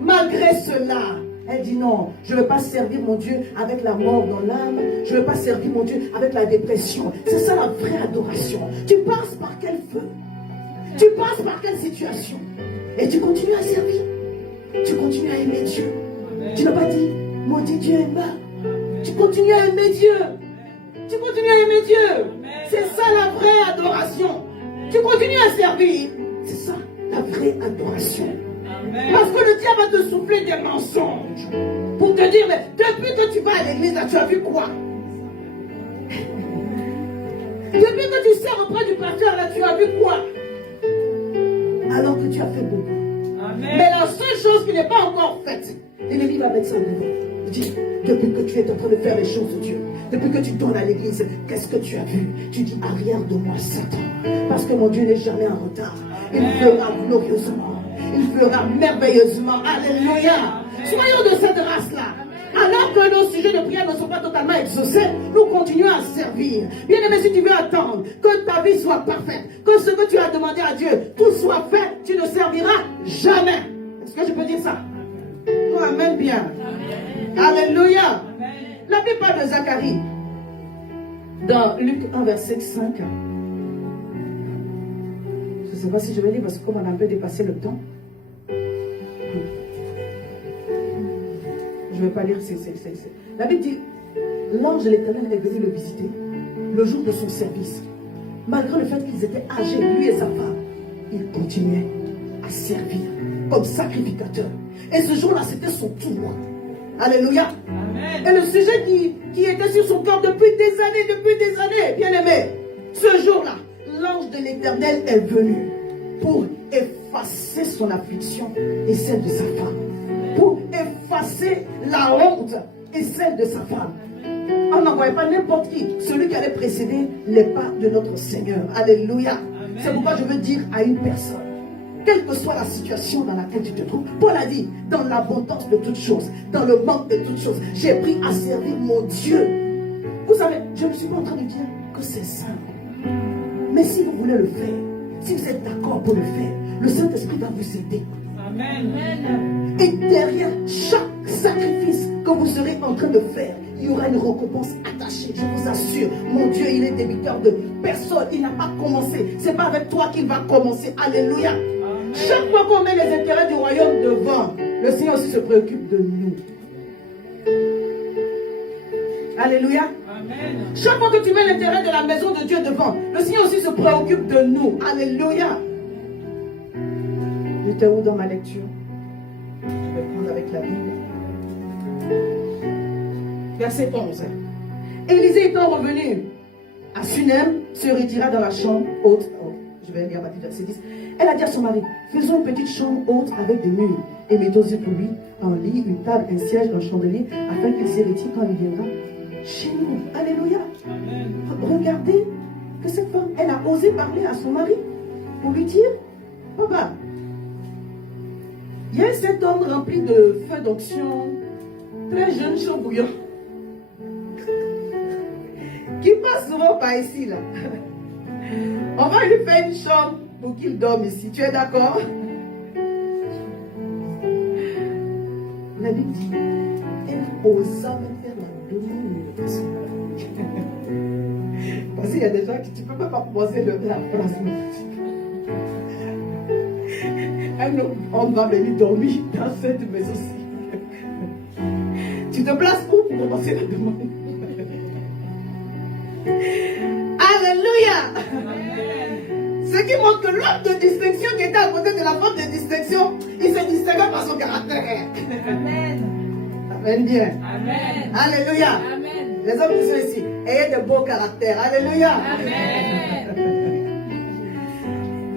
Malgré cela, elle dit non, je ne veux pas servir mon Dieu avec la mort dans l'âme. Je ne veux pas servir mon Dieu avec la dépression. C'est ça la vraie adoration. Tu passes par quel feu? Tu passes par quelle situation? Et tu continues à servir. Tu continues à aimer Dieu. Amen. Tu n'as pas dit, maudit Dieu est mort. Tu continues à aimer Dieu. Tu continues à aimer Dieu. C'est ça la vraie adoration. Tu continues à servir. C'est ça la vraie adoration. Amen. Parce que le diable va te souffler des mensonges pour te dire, mais depuis que tu vas à l'église, tu as vu quoi? Depuis que tu sers auprès du pasteur, là, tu as vu quoi? Alors que tu as fait beaucoup. Amen. Mais la seule chose qui n'est pas encore faite, l'ennemi va mettre ça en devant. Il dit, depuis que tu es en train de faire les choses de Dieu, depuis que tu donnes à l'église, qu'est-ce que tu as vu? Tu dis, arrière de moi, Satan. Parce que mon Dieu n'est jamais en retard. Il fera glorieusement. Il fera merveilleusement. Alléluia. Soyons de cette race-là. Alors que nos sujets de prière ne sont pas totalement exaucés, nous continuons à servir. Bien aimé, si tu veux attendre que ta vie soit parfaite, que ce que tu as demandé à Dieu, tout soit fait, tu ne serviras jamais. Est-ce que je peux dire ça? Oh, amen bien. Amen. Alléluia. Amen. La Bible parle de Zacharie. Dans Luc 1, verset 5. Je ne sais pas si je vais lire parce que comme on a un peu dépassé le temps. Je ne vais pas lire. La Bible dit, l'ange de l'Éternel est venu le visiter le jour de son service. Malgré le fait qu'ils étaient âgés, lui et sa femme, ils continuaient à servir comme sacrificateurs. Et ce jour-là, c'était son tour. Alléluia. Amen. Et le sujet qui était sur son cœur depuis des années, bien aimé, ce jour-là, l'ange de l'Éternel est venu pour effacer son affliction et celle de sa femme. Pour effacer la honte et celle de sa femme. On n'envoyait pas n'importe qui, celui qui allait précéder les pas de notre Seigneur. Alléluia. C'est pourquoi je veux dire à une personne, quelle que soit la situation dans laquelle tu te trouves, Paul a dit, dans l'abondance de toutes choses, dans le manque de toutes choses, j'ai pris à servir mon Dieu. Vous savez, je ne suis pas en train de dire que c'est simple. Mais si vous voulez le faire, si vous êtes d'accord pour le faire, le Saint-Esprit va vous aider. Amen. Et derrière chaque sacrifice que vous serez en train de faire, il y aura une récompense attachée. Je vous assure, mon Dieu, il est débiteur de personne. Il n'a pas commencé. Ce n'est pas avec toi qu'il va commencer. Alléluia. Amen. Chaque fois qu'on met les intérêts du royaume devant, le Seigneur aussi se préoccupe de nous. Alléluia. Amen. Chaque fois que tu mets l'intérêt de la maison de Dieu devant, le Seigneur aussi se préoccupe de nous. Alléluia. J'étais où dans ma lecture? Je vais prendre avec la Bible. Verset 11. Élisée étant revenu à Sunem, se retira dans la chambre haute. Oh, je vais lire à partir du verset 10. Elle a dit à son mari, faisons une petite chambre haute avec des murs, et mettons pour lui un lit, une table, un siège, un chandelier, afin qu'il s'y retire quand il viendra chez nous. Alléluia. Amen. Regardez que cette femme, elle a osé parler à son mari pour lui dire, papa, il y a cet homme rempli de feu d'onction, très jeune, chaud bouillant, qui passe souvent par ici, là. On va lui faire une chambre pour qu'il dorme ici. Tu es d'accord? La Bible dit, elle osa me faire la demande de son mari. Parce qu'il y a des gens qui tu ne peux pas poser la place. Un homme va venir dormir dans cette maison-ci. Tu te places où pour commencer la demande? Alléluia. Ce qui montre que l'homme de distinction qui était à côté de la femme de distinction, il se distinguait par son caractère. Amen. Amen bien. Amen. Alléluia. Amen. Les hommes qui sont ici, ayez de beaux caractères. Alléluia. Amen.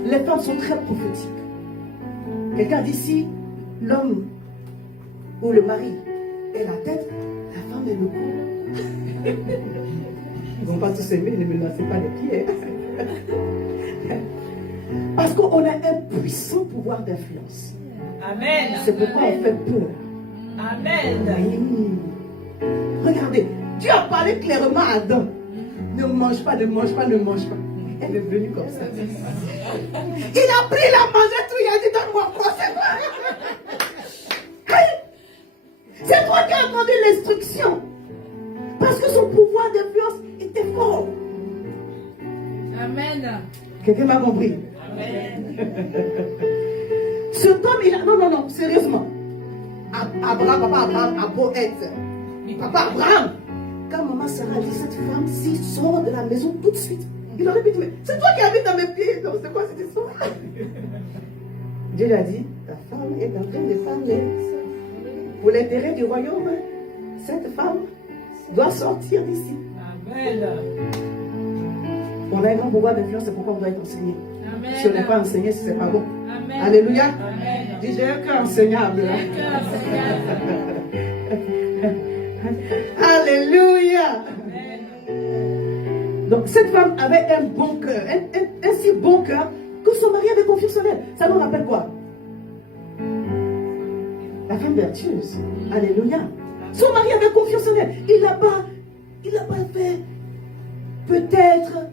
Les femmes sont très prophétiques. Quelqu'un dit si l'homme ou le mari est la tête, la femme est le cou. Ils ne vont pas tous aimer, ne me lancez pas les pieds. Parce qu'on a un puissant pouvoir d'influence. Amen. C'est pourquoi on fait peur. Amen. Oui. Regardez, Dieu a parlé clairement à Adam. Ne mange pas, ne mange pas, ne mange pas. Elle est venue comme ça. Il a pris, il a mangé tout, il a dit donne-moi quoi, c'est quoi? C'est toi qui as entendu l'instruction. Parce que son pouvoir d'influence était fort. Amen. Quelqu'un m'a compris? Amen. Ce homme, il a... Non, sérieusement. Abraham, papa Abraham a beau être. Papa Abraham. Quand maman Sarah a dit cette femme-ci sort de la maison tout de suite, il aurait pu dire, mais c'est toi qui habites dans mes pieds. Donc c'est quoi cette histoire? Dieu lui a dit, ta femme est en train de parler. Pour l'intérêt du royaume, cette femme doit sortir d'ici. Amen. On a un grand pouvoir d'influence, c'est pourquoi on doit être enseigné. Amen. Si on n'est pas enseigné, ce n'est pas bon. Amen. Alléluia. Amen. Dis, j'ai un cœur enseignable. Alléluia. Amen. Donc cette femme avait un bon cœur, un si bon cœur que son mari avait confiance en elle. Ça nous rappelle quoi? La femme vertueuse. Alléluia. Son mari avait confiance en elle. Il n'a pas fait peut-être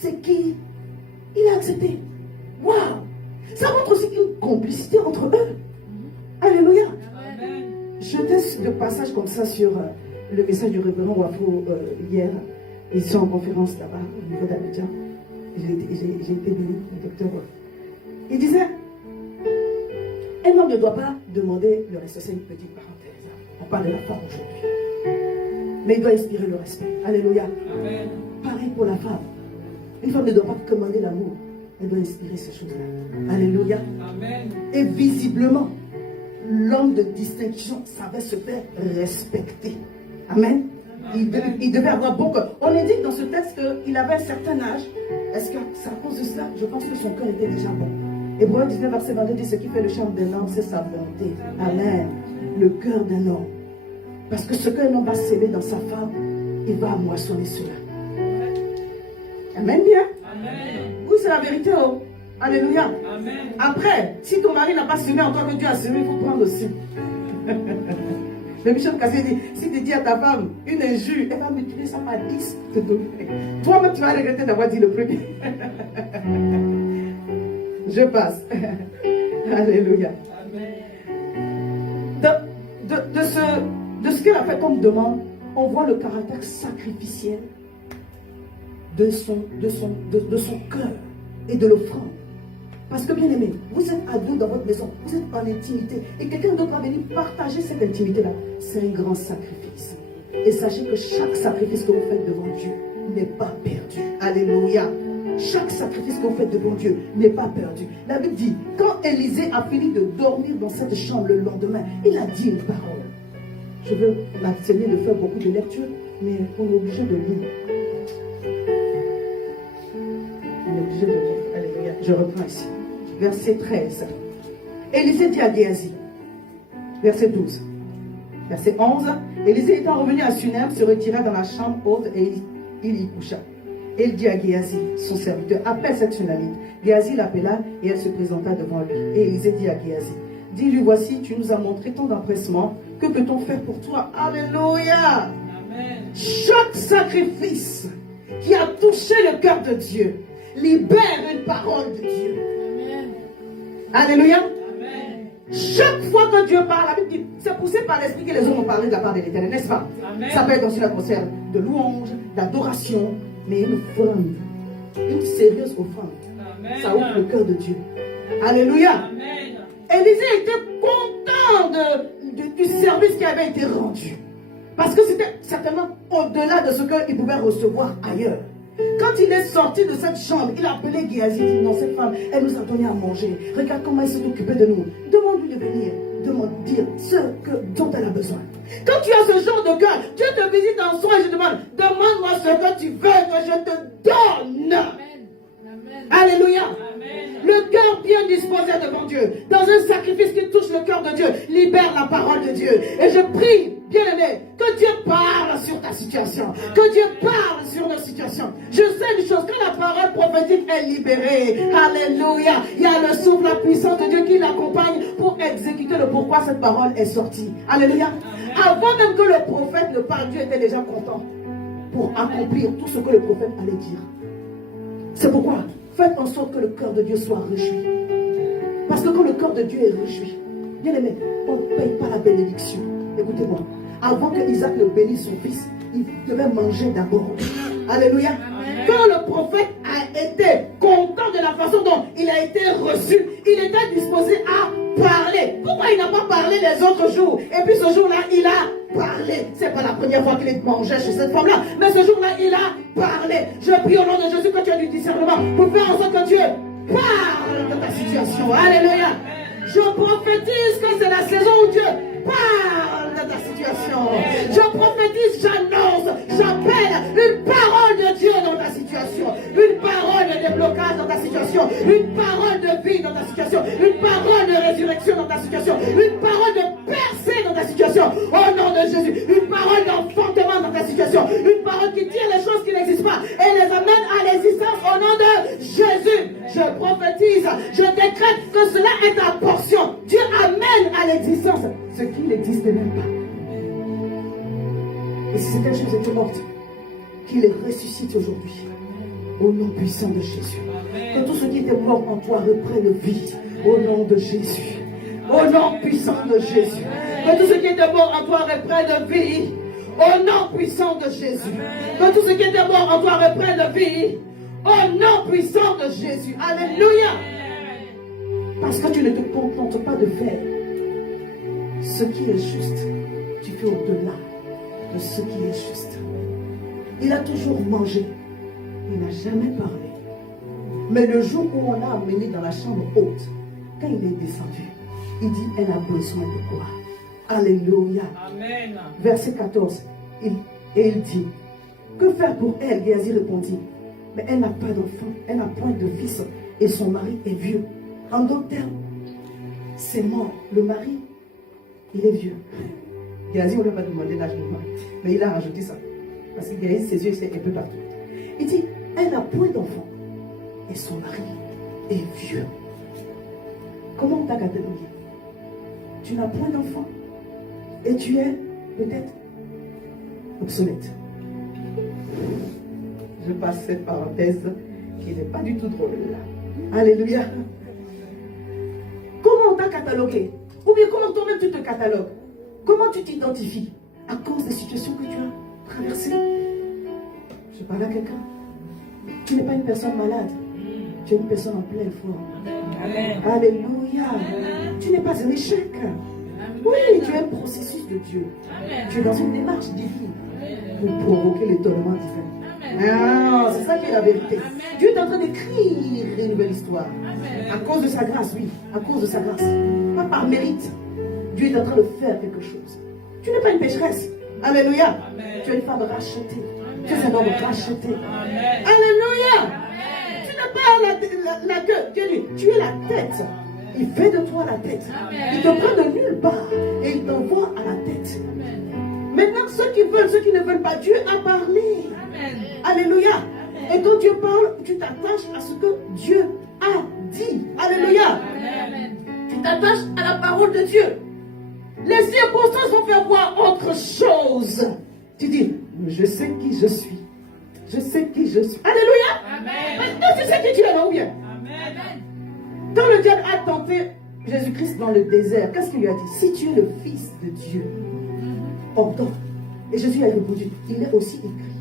ce qu'il a accepté. Waouh! Ça montre aussi une complicité entre eux. Alléluia. Amen. Je de passage comme ça sur le message du révérend Wafo hier. Ils sont en conférence là-bas au niveau d'Abidjan. J'ai été béni, le docteur Wafo. Il disait, un homme ne doit pas demander le respect. C'est une petite parenthèse. On parle de la femme aujourd'hui. Mais il doit inspirer le respect. Alléluia. Amen. Pareil pour la femme. Une femme ne doit pas commander l'amour. Elle doit inspirer ces choses-là. Alléluia. Amen. Et visiblement, l'homme de distinction savait se faire respecter. Amen. Il devait avoir beaucoup. On indique dans ce texte qu'il avait un certain âge. Est-ce que c'est à cause de cela? Je pense que son cœur était déjà bon. Hébreux 19, verset 22 dit, ce qui fait le charme d'un homme, c'est sa bonté. Amen. Le cœur d'un homme. Parce que ce qu'un homme va s'aimer dans sa femme, il va moissonner cela. Amen bien. Amen. Oui, c'est la vérité. Oh. Alléluia. Amen. Après, si ton mari n'a pas semé encore que Dieu a semé, il faut prendre aussi. Le Michel Cassé dit, si tu dis à ta femme une injure, elle va multiplier ça par 10 te donner. Toi-même, tu vas regretter d'avoir dit le premier. Je passe. Alléluia. De ce qu'elle a fait comme demande, on voit le caractère sacrificiel de son cœur et de l'offrande. Parce que bien aimé, vous êtes à deux dans votre maison, vous êtes en intimité, et quelqu'un d'autre va venir partager cette intimité-là. C'est un grand sacrifice. Et sachez que chaque sacrifice que vous faites devant Dieu n'est pas perdu. Alléluia. Chaque sacrifice que vous faites devant Dieu n'est pas perdu. La Bible dit, quand Élisée a fini de dormir dans cette chambre le lendemain, il a dit une parole. Je veux m'abstenir de faire beaucoup de lectures, mais on est obligé de lire. On est obligé de lire. Alléluia. Je reprends ici. Verset 13. Élisée dit à Géasi. Verset 12. Verset 11. Élisée étant revenu à Sunem, se retira dans la chambre haute et il y coucha. Et il dit à Géasi, son serviteur, appelle cette Sunamite. Géasi l'appela et elle se présenta devant lui. Et Élisée dit à Géasi, dis-lui, voici, tu nous as montré tant d'empressement, que peut-on faire pour toi? Alléluia. Amen. Chaque sacrifice qui a touché le cœur de Dieu libère une parole de Dieu. Amen. Alléluia. Amen. Chaque fois que Dieu parle, la Bible dit, c'est poussé par l'Esprit que les hommes ont parlé de la part de l'Éternel, n'est-ce pas? Amen. Ça peut être aussi l'atmosphère de louange, d'adoration, mais une offrande, une sérieuse offrande. Amen. Ça ouvre le cœur de Dieu. Alléluia. Amen. Élisée était content du service qui avait été rendu. Parce que c'était certainement au-delà de ce qu'il pouvait recevoir ailleurs. Quand il est sorti de cette chambre, il a appelé Géasi, il dit, non, cette femme, elle nous a donné à manger. Regarde comment elle s'est occupée de nous. Demande-lui de venir, dire ce dont elle a besoin. Quand tu as ce genre de cœur, Dieu te visite en soi et je demande, demande-moi ce que tu veux que je te donne. Amen. Amen. Alléluia. Amen. Le cœur bien disposé devant Dieu, dans un sacrifice qui touche le cœur de Dieu, libère la parole de Dieu. Et je prie, bien-aimé, que Dieu parle sur ta situation, que Dieu parle sur nos situations. Je sais une chose, quand la parole prophétique est libérée, alléluia, il y a le souffle, la puissance de Dieu qui l'accompagne pour exécuter le pourquoi cette parole est sortie. Alléluia. Avant même que le prophète ne parle, Dieu était déjà content pour accomplir tout ce que le prophète allait dire. C'est pourquoi faites en sorte que le cœur de Dieu soit réjoui. Parce que quand le cœur de Dieu est réjoui, bien aimé, on ne paye pas la bénédiction. Écoutez-moi, avant que Isaac ne bénisse son fils, il devait manger d'abord. Alléluia. Amen. Quand le prophète a été content de la façon dont il a été reçu, il était disposé à parler. Pourquoi il n'a pas parlé les autres jours? Et puis ce jour-là, il a parlé. C'est pas la première fois qu'il mangeait chez cette femme-là, mais ce jour-là, il a parlé. Je prie au nom de Jésus que tu aies du discernement pour faire en sorte que Dieu parle de ta situation. Alléluia. Je prophétise que c'est la saison où Dieu parle de ta situation. Je prophétise, j'annonce, j'appelle une parole de Dieu dans ta situation. Une parole de déblocage dans ta situation. Une parole de vie dans ta situation. Une parole de résurrection dans ta situation. Une parole de percée dans ta situation. Au nom de Jésus. Une parole d'enfantement dans ta situation. Une parole qui tire les choses qui n'existent pas et les amène à l'existence au nom de Jésus. Je prophétise, je décrète que cela est ta portion. Dieu amène à l'existence ce qui n'existe même pas. Et si cette chose était morte, qu'il ressuscite aujourd'hui. Au nom puissant de Jésus. Que tout ce qui était mort en toi reprenne vie. Au nom de Jésus. Au nom puissant de Jésus. Que tout ce qui était mort en toi reprenne vie. Au nom puissant de Jésus. Que tout ce qui était mort en toi reprenne vie. Au nom puissant de Jésus. Alléluia. Parce que tu ne te contentes pas de faire ce qui est juste. Tu fais au-delà de ce qui est juste. Il a toujours mangé. Il n'a jamais parlé. Mais le jour où on l'a amené dans la chambre haute, quand il est descendu, il dit, elle a besoin de quoi? Alléluia. Amen. Verset 14. Et il dit, que faire pour elle? Géasi répondit, mais elle n'a pas d'enfant, elle n'a point de fils, et son mari est vieux. En d'autres termes, c'est mort. Le mari, il est vieux. Géasi, on ne lui a pas demandé l'âge du mari, mais il a rajouté ça. Parce que Géasi, ses yeux, c'est un peu partout. Il dit, elle n'a point d'enfant, et son mari est vieux. Comment on t'a catégorisé? Tu n'as point d'enfant, et tu es peut-être obsolète. Je passe cette parenthèse qui n'est pas du tout drôle là. Alléluia. cataloguer? Ou bien comment toi-même tu te catalogues? Comment tu t'identifies? À cause des situations que tu as traversées. Je parle à quelqu'un. Tu n'es pas une personne malade. Tu es une personne en pleine forme. Amen. Alléluia. Tu n'es pas un échec. Oui, tu es un processus de Dieu. Tu es dans une démarche divine pour provoquer l'étonnement divin. Ah, c'est ça qui est la vérité. Dieu est en train d'écrire une nouvelle histoire. À cause de sa grâce, oui. À cause de sa grâce. Pas par mérite. Dieu est en train de faire quelque chose. Tu n'es pas une pécheresse. Alléluia. Tu es une femme rachetée. Tu es un homme racheté. Alléluia. Tu n'es pas la queue. Dieu dit, tu es la tête. Il fait de toi la tête. Il te prend de nulle part et il t'envoie à la tête. Maintenant, ceux qui veulent, ceux qui ne veulent pas, Dieu a parlé. Alléluia. Et quand Dieu parle, tu t'attaches à ce que Dieu a dit. Alléluia. Tu t'attaches à la parole de Dieu. Les circonstances vont faire voir autre chose. Tu dis, je sais qui je suis. Je sais qui je suis. Alléluia. Maintenant, tu sais qui tu es, non ou bien? Quand le diable a tenté Jésus-Christ dans le désert, qu'est-ce qu'il lui a dit? Si tu es le Fils de Dieu, ordonne. Et Jésus a répondu, il est aussi écrit,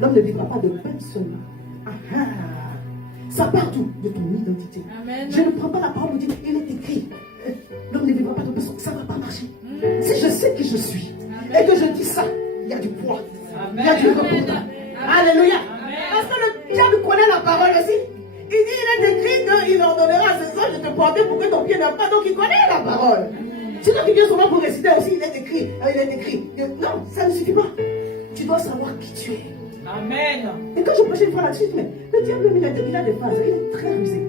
l'homme ne vivra pas de pain seulement. Ah, ah. Ça part d'où? De ton identité. Amen. Je ne prends pas la parole de Dieu, il est écrit, l'homme ne vivra pas de pain seulement. Ça ne va pas marcher. Si je sais qui je suis, et que je dis ça, il y a du poids. Il y a du reportant. Alléluia. Parce que le diable connaît la parole aussi. Il dit, il est écrit qu'il ordonnera à ses anges de te porter pour que ton pied ne pas. Donc il connaît la parole. Sinon, il vient souvent pour réciter aussi, il est écrit. Il est écrit. Non, ça ne suffit pas. Tu dois savoir qui tu es. Amen. Et quand je prêchais une fois là-dessus, mais le diable, il a des phases, il est très rusé.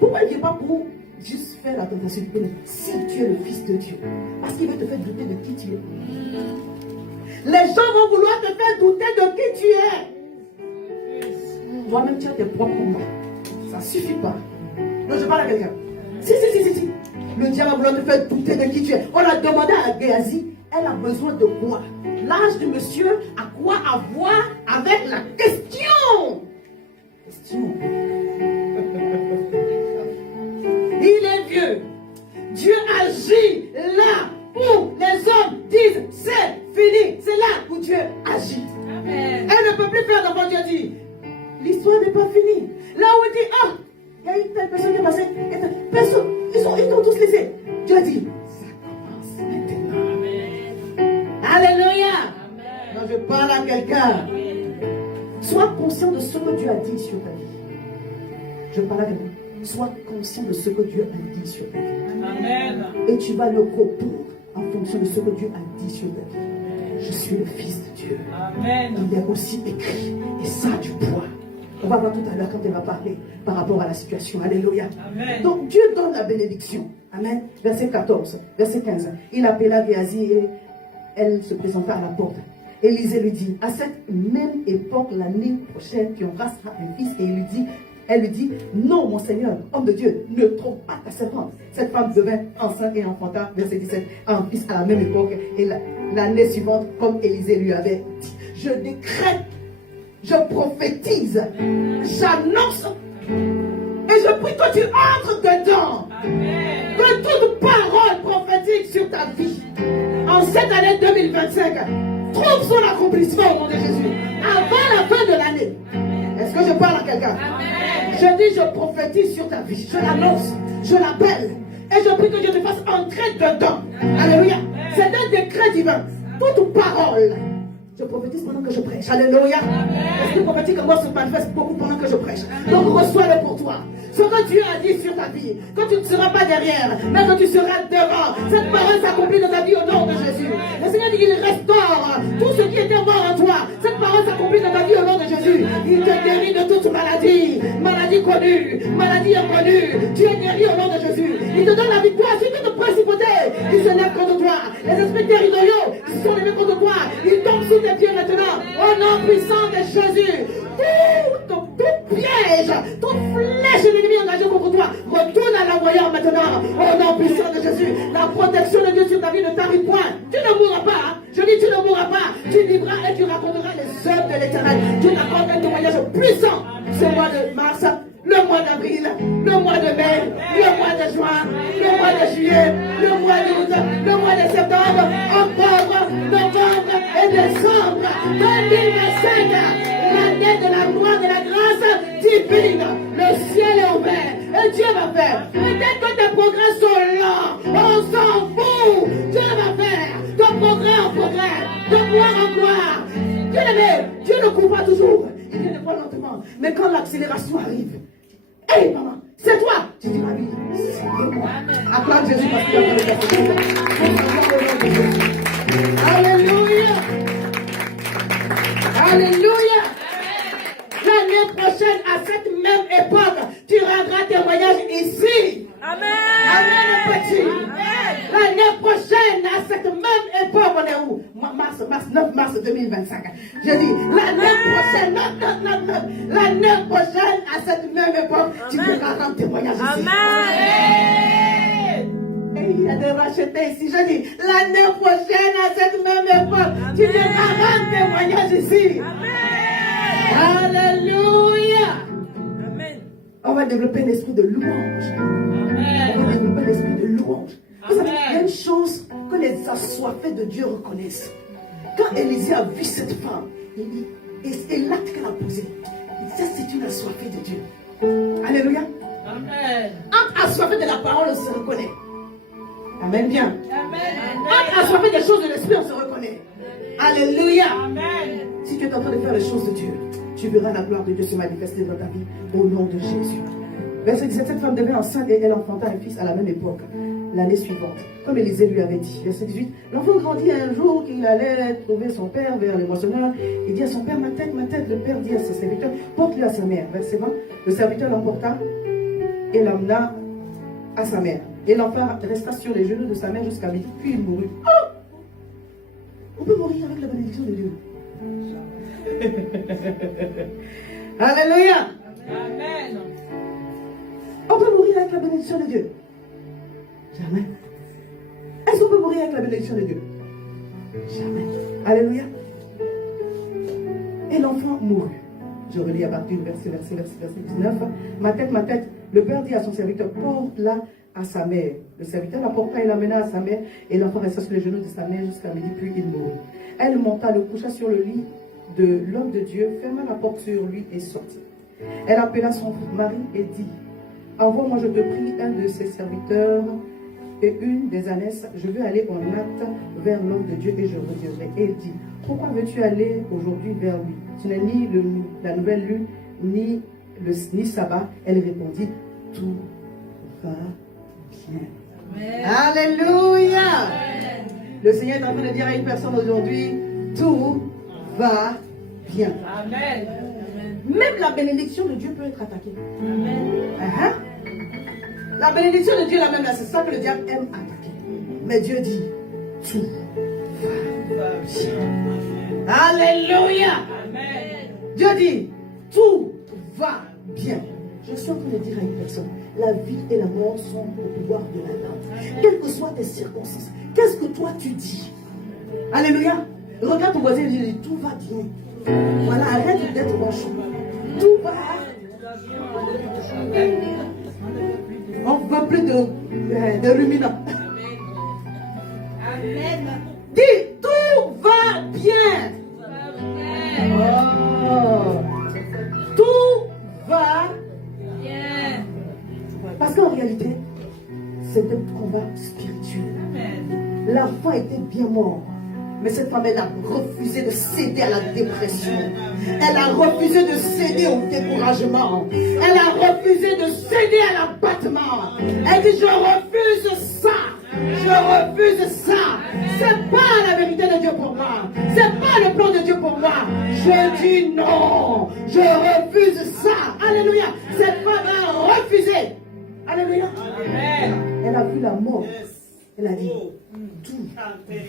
Pourquoi il ne vient pas pour juste faire la tentation? Si tu es le Fils de Dieu, parce qu'il veut te faire douter de qui tu es. Les gens vont vouloir te faire douter de qui tu es. Toi-même, tu as tes propres combats. Ça ne suffit pas. Non, je parle à quelqu'un. Si. Le diable va vouloir te faire douter de qui tu es. On a demandé à Géasi, elle a besoin de quoi? L'âge du monsieur a quoi à voir avec la question? Il est vieux. Dieu agit là où les hommes disent c'est fini. C'est là où Dieu agit. Amen. Elle ne peut plus faire d'enfant. Dieu dit, l'histoire n'est pas finie. Là où il dit, ah, il y a une telle personne qui est passée, et telle personne, ils t'ont tous laissé. Dieu dit, ça commence maintenant. Amen. Alléluia. Amen. Non, je parle à quelqu'un. Sois conscient de ce que Dieu a dit sur ta vie. Je parle à quelqu'un. Sois conscient de ce que Dieu a dit sur ta vie. Amen. Et tu vas le répondre en fonction de ce que Dieu a dit sur ta vie. Je suis le Fils de Dieu. Amen. Il est aussi écrit. Et ça a du poids. On va voir tout à l'heure quand elle va parler par rapport à la situation. Alléluia. Amen. Donc Dieu donne la bénédiction. Amen. Verset 14, verset 15. Il appela Géasi et elle se présenta à la porte. Élisée lui dit, à cette même époque, l'année prochaine, tu embrasseras un fils. Et elle lui dit, non, mon Seigneur, homme de Dieu, ne trompe pas ta servante. Cette femme devint enceinte et enfanta, verset 17, un fils à la même époque. Et l'année suivante, comme Élisée lui avait dit, je décrète, je prophétise, j'annonce, et je prie que tu entres dedans. Amen. Que toute parole prophétique sur ta vie, en cette année 2025, trouve son accomplissement au nom de Jésus, avant la fin de l'année. Est-ce que je parle à quelqu'un? Je dis, je prophétise sur ta vie, je l'annonce, je l'appelle, et je prie que Dieu te fasse entrer dedans. Alléluia. C'est un décret divin. Toute parole. Je prophétise pendant que je prêche. Alléluia. L'esprit prophétique en moi se manifeste beaucoup pendant que je prêche. Donc reçois-le pour toi. Ce que Dieu a dit sur ta vie, que tu ne seras pas derrière, mais que tu seras devant. Cette parole s'accomplit dans ta vie au nom de Jésus. Le Seigneur dit qu'il restaure tout ce qui était mort en toi. Cette parole s'accomplit dans ta vie au nom de Jésus. Il te guérit de toute maladie. Maladie connue, maladie inconnue. Tu es guéri au nom de Jésus. Il te donne la victoire sur toute principauté qui se lève contre toi. Les esprits territoriaux qui se sont levés contre toi, ils tombent sous tes pieds maintenant. Au nom puissant de Jésus. Tout piège, toute flèche de l'ennemi engagé contre toi, retourne à l'envoyeur maintenant. Au nom puissant de Jésus. La protection de Dieu sur ta vie ne t'arrive point. Tu ne mourras pas. Je dis, tu ne mourras pas. Tu vivras et tu raconteras les œuvres de l'Éternel. Tu t'accordes un témoignage puissant ce mois de mars, le mois d'avril, le mois de mai, le mois de juin, le mois mois de juillet, le mois d'août, le mois de septembre, octobre, novembre et décembre 2025. L'année de la gloire, de la grâce divine. Le ciel est ouvert et Dieu va faire. Peut-être que tes progrès sont lents, on s'en fout. Dieu va faire de progrès en progrès, de gloire en gloire. Dieu l'aimé, Dieu ne court pas toujours, il vient de fois lentement. Mais quand l'accélération arrive, hé maman, c'est toi. Tu dis ma vie, c'est moi. Acclame Jésus parce qu'il a fait le Jésus. Alléluia. Alléluia. L'année prochaine, à cette même époque, tu rendras témoignage ici. Amen. Amen, petit. L'année prochaine, à cette même époque, on est où? Mars, 9 mars 2025. Je dis, l'année prochaine, l'année prochaine, à cette même époque, tu pourras rendre témoignage ici. Amen. Et il y a des rachetés ici. Je dis, l'année prochaine, à cette même époque, tu pourras rendre témoignage ici. Alléluia. Amen. On va développer l'esprit de louange. On va développer l'esprit de louange. Vous savez, il y a une chose que les assoiffés de Dieu reconnaissent. Quand Élisée a vu cette femme, et l'acte qu'elle a posé, ça c'est une assoiffée de Dieu. Alléluia. Amen. Entre assoiffé de la parole, on se reconnaît. Amen bien. Amen. Entre assoiffé des choses de l'esprit, on se reconnaît. Alléluia. Amen. Si tu es en train de faire les choses de Dieu, tu verras la gloire de Dieu se manifester dans ta vie au nom de Jésus. Verset 17, cette femme devint enceinte et elle enfanta un fils à la même époque, l'année suivante, comme Élisée lui avait dit. Verset 18, l'enfant grandit un jour qu'il allait trouver son père vers les moissonneurs. Il dit à son père, ma tête, ma tête. Le père dit à ses serviteurs, porte-le à sa mère. Verset 20, le serviteur l'emporta et l'emmena à sa mère. Et l'enfant resta sur les genoux de sa mère jusqu'à midi, puis il mourut. Oh! On peut mourir avec la bénédiction de Dieu. Alléluia. Amen. On peut mourir avec la bénédiction de Dieu. Jamais. Est-ce qu'on peut mourir avec la bénédiction de Dieu? Jamais. Alléluia. Et l'enfant mourut. Je relis à partir du verset 19. Ma tête, le père dit à son serviteur, porte-la à sa mère. Le serviteur la porta et l'amena à sa mère, et l'enfant resta sur les genoux de sa mère jusqu'à midi, puis il mourut. Elle monta, le coucha sur le lit de l'homme de Dieu, ferma la porte sur lui et sortit. Elle appela son mari et dit, envoie-moi, je te prie, un de ses serviteurs et une des ânesses. Je veux aller en hâte vers l'homme de Dieu et je reviendrai. Et il dit, pourquoi veux-tu aller aujourd'hui vers lui? Ce n'est ni la nouvelle lune, ni sabbat. Elle répondit, tout va bien. Amen. Alléluia. Amen. Le Seigneur est en train de dire à une personne aujourd'hui, tout va bien. Amen. Même la bénédiction de Dieu peut être attaquée. Amen. La bénédiction de Dieu, la même là, c'est ça que le diable aime attaquer. Mais Dieu dit, tout va bien. Alléluia. Amen. Dieu dit, tout va bien. Je suis en train de dire à une personne, la vie et la mort sont au pouvoir de la langue. Quelles que soient tes circonstances, qu'est-ce que toi tu dis? Alléluia. Regarde ton voisin et dis, tout va bien. Voilà, arrête d'être manchot. Tout va. On ne veut plus de ruminants. Amen. Dis, tout va bien. Oh. Tout va bien. Parce qu'en réalité, c'est un combat spirituel. L'enfant était bien mort. Mais cette femme, elle a refusé de céder à la dépression. Elle a refusé de céder au découragement. Elle a refusé de céder à l'abattement. Elle dit, je refuse ça. Je refuse ça. C'est pas la vérité de Dieu pour moi. C'est pas le plan de Dieu pour moi. Je dis non. Je refuse ça. Alléluia. Cette femme a refusé. Alléluia. Amen. Elle a vu la mort. Elle a dit, tout va bien.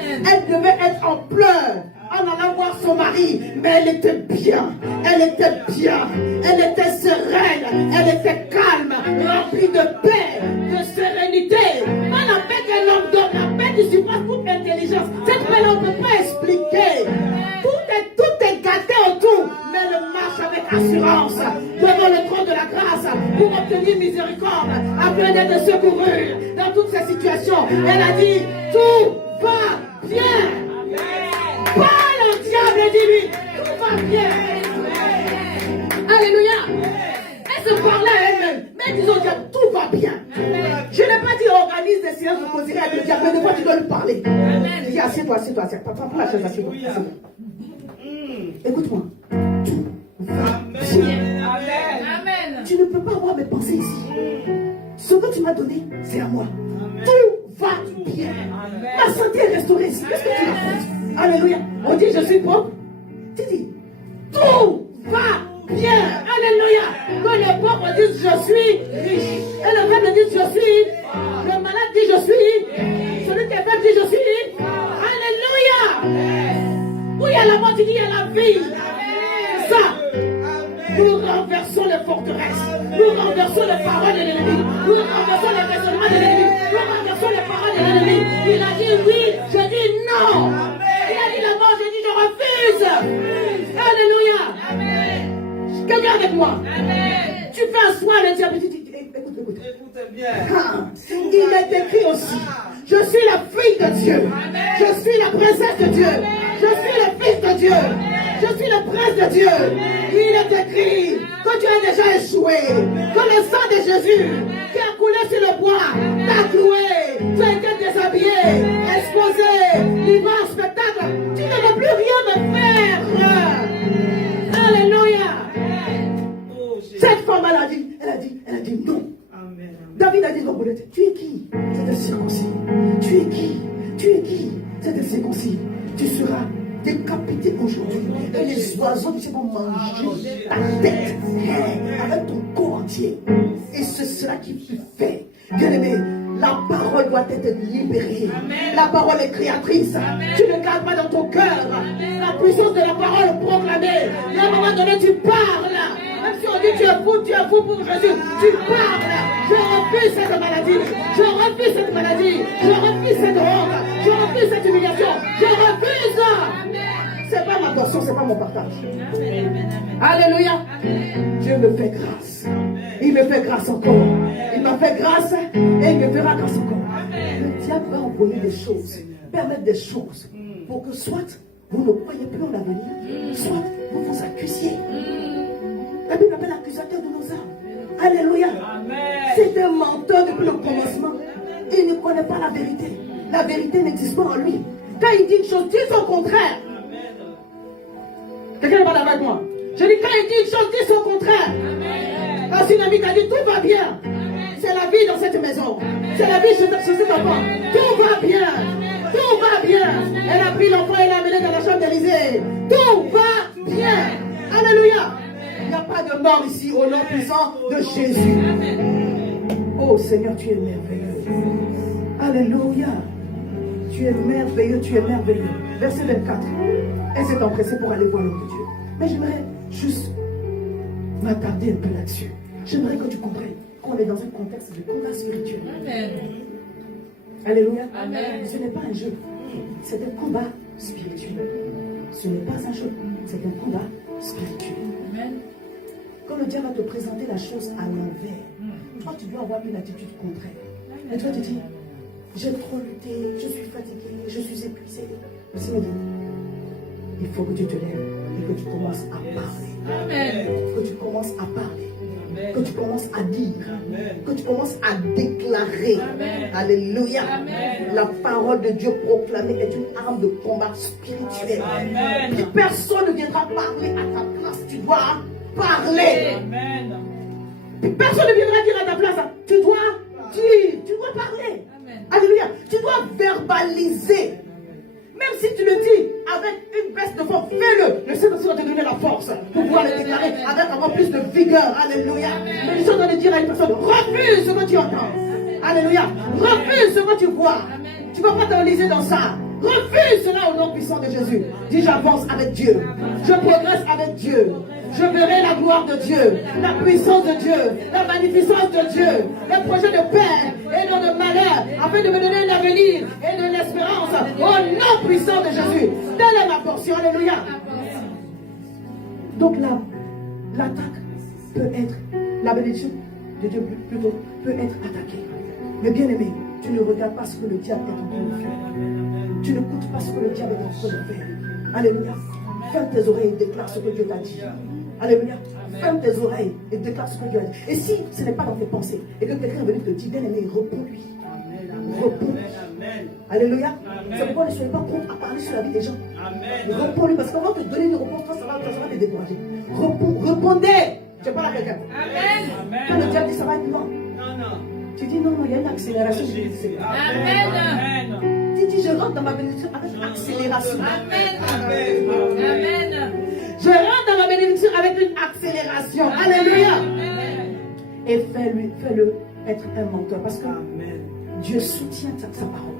Elle devait être en pleurs en allant voir son mari, mais elle était bien. Elle était bien. Elle était sereine. Elle était calme, remplie de paix, de sérénité. Pas la paix que l'homme donne, la paix qui surpasse toute intelligence. Cette paix, on ne peut pas expliquer. Tout est gâté autour, mais elle marche avec assurance devant le trône de la grâce pour obtenir miséricorde, besoin d'être secourue dans toutes ces situations. Elle a dit, tout va bien. Pas le diable dit lui, tout va bien. Alléluia. Elle se parlait à elle-même. Mais disons au diable, tout va bien. Je n'ai pas dit organise des séances de conseiller avec le diable, mais des fois tu dois lui parler. Je dis assieds-toi, assieds-toi, assieds-toi. Prends la chaise, assieds-toi. Écoute-moi. Tout va bien. Amen. Tu ne peux pas avoir mes pensées ici. Ce que tu m'as donné, c'est à moi. Tout va bien. Ma santé est restaurée ici. Qu'est-ce que tu racontes? Alléluia. On dit je suis pauvre. Tu dis tout va bien. Alléluia. Que les pauvres disent je suis riche. Et le faible dit je suis. Le malade dit je suis. Celui qui est faible dit je suis. Alléluia. Où il y a la mort, tu dis il y a la vie. Ça. Nous renversons les forteresses. Nous renversons les paroles de l'ennemi. Nous renversons les raisonnements de l'ennemi. Nous renversons les paroles de l'ennemi. Il a dit oui, je dis non. Il a dit la mort, je dis je refuse. Alléluia. Quelqu'un avec moi. Tu fais un soin, le diable dit, écoute. Écoutez bien. Il est écrit aussi. Je suis la fille de Dieu. Je suis la princesse de Dieu. Je suis le fils de Dieu. Je suis le prince de Dieu. Il est écrit que tu as déjà échoué. Que le sang de Jésus qui a coulé sur le bois t'a cloué. Tu as été déshabillé, exposé, livré en spectacle. Tu ne veux plus rien me faire. Alléluia. Cette femme, elle a dit non. Amen. David a dit non, Paulette, tu es qui? C'est un circoncis. Tu es qui? C'est un circoncis. Tu seras décapité aujourd'hui. Et les oiseaux vont manger ta tête avec ton corps entier. Et c'est cela qui fut fait. Bien-aimé, la parole doit être libérée. La parole est créatrice. Tu ne gardes pas dans ton cœur la puissance de la parole proclamée. Et à un moment donné, tu parles. Même si on dit tu es fou pour Jésus, tu parles. Je refuse cette maladie. Je refuse cette maladie. Je refuse cette honte. Je refuse cette humiliation. Je refuse. C'est pas ma boisson, c'est pas mon partage. Alléluia. Dieu me fait grâce. Il me fait grâce encore. Il m'a fait grâce et il me fera grâce encore. Le diable va envoyer des choses, permettre des choses pour que soit vous ne croyez plus en l'avenir, soit vous vous accusiez. La Bible appelle l'accusateur de nos âmes. Alléluia. C'est un menteur depuis le commencement. Il ne connaît pas la vérité. La vérité n'existe pas en lui. Quand il dit une chose, dis son contraire. Quelqu'un n'est pas d'accord avec moi? Je dis quand il dit une chose, dis son contraire. Parce qu'une amie t'a dit tout va bien. C'est la vie dans cette maison. C'est la vie chez cet enfant. Tout va bien. Tout va bien. Elle a pris l'enfant et l'a amené dans la chambre d'Élysée. Tout va bien. Alléluia. Il n'y a pas de mort ici au nom puissant de Jésus. Oh Seigneur, tu es merveilleux. Alléluia. Tu es merveilleux, tu es merveilleux. Verset 24. Elle s'est empressée pour aller voir l'homme de Dieu. Mais j'aimerais juste m'attarder un peu là-dessus. J'aimerais que tu comprennes qu'on est dans un contexte de combat spirituel. Amen. Alléluia. Amen. Ce n'est pas un jeu. C'est un combat spirituel. Ce n'est pas un jeu. C'est un combat spirituel. Amen. Quand le diable va te présenter la chose à l'envers, toi tu dois avoir une attitude contraire. Et toi tu dis, j'ai trop lutté, je suis fatigué, je suis épuisé. Le Seigneur dit, il faut que tu te lèves et que tu commences à parler. Amen. Que tu commences à parler. Que tu commences à dire. Que tu commences à déclarer. Amen. Alléluia. Amen. La parole de Dieu proclamée est une arme de combat spirituel. Amen. Et personne ne viendra parler à ta place. Tu dois parler. Amen. Et personne ne viendra dire à ta place. Tu dois dire. Tu dois parler. Amen. Alléluia. Tu dois verbaliser. Même si tu le dis avec une baisse de force, fais-le. Le Seigneur va te donner la force pour pouvoir le déclarer avec encore plus de vigueur. Alléluia. Mais je suis en train de dire à une personne, refuse ce que tu entends. Alléluia. Refuse ce que tu vois. Tu ne vas pas t'enliser dans ça. Refuse cela au nom puissant de Jésus. Dis, j'avance avec Dieu. Je progresse avec Dieu. Je verrai la gloire de Dieu, la puissance de Dieu, la magnificence de Dieu, les projets de paix et non de malheur, afin de me donner l'avenir et de l'espérance au nom puissant de Jésus. Telle est ma portion. Alléluia. Donc l'attaque peut être la bénédiction. de Dieu plutôt peut être attaqué. Mais bien aimé, tu ne regardes pas ce que le diable est en train de faire. Tu n'écoutes pas ce que le diable est en train de faire. Alléluia. Ferme tes oreilles et déclare ce que Dieu t'a dit. Alléluia. Ferme tes oreilles et déclare ce que Dieu a dit. Et si ce n'est pas dans tes pensées et que quelqu'un est venu te dire, bien aimé, réponds-lui. Réponds-lui. Alléluia. C'est pourquoi ne soyez pas prompt à parler sur la vie des gens. Réponds-lui parce qu'on va te donner une réponse, toi, ça va te décourager. Répondez. Tu parles à quelqu'un. Quand le diable dit ça va être non. Tu dis non, il y a une accélération. Amen. Tu dis je rentre dans ma bénédiction avec une accélération. Amen. Je rentre dans ma bénédiction avec une accélération. Alléluia. Et fais-le être un menteur parce que Dieu soutient sa parole.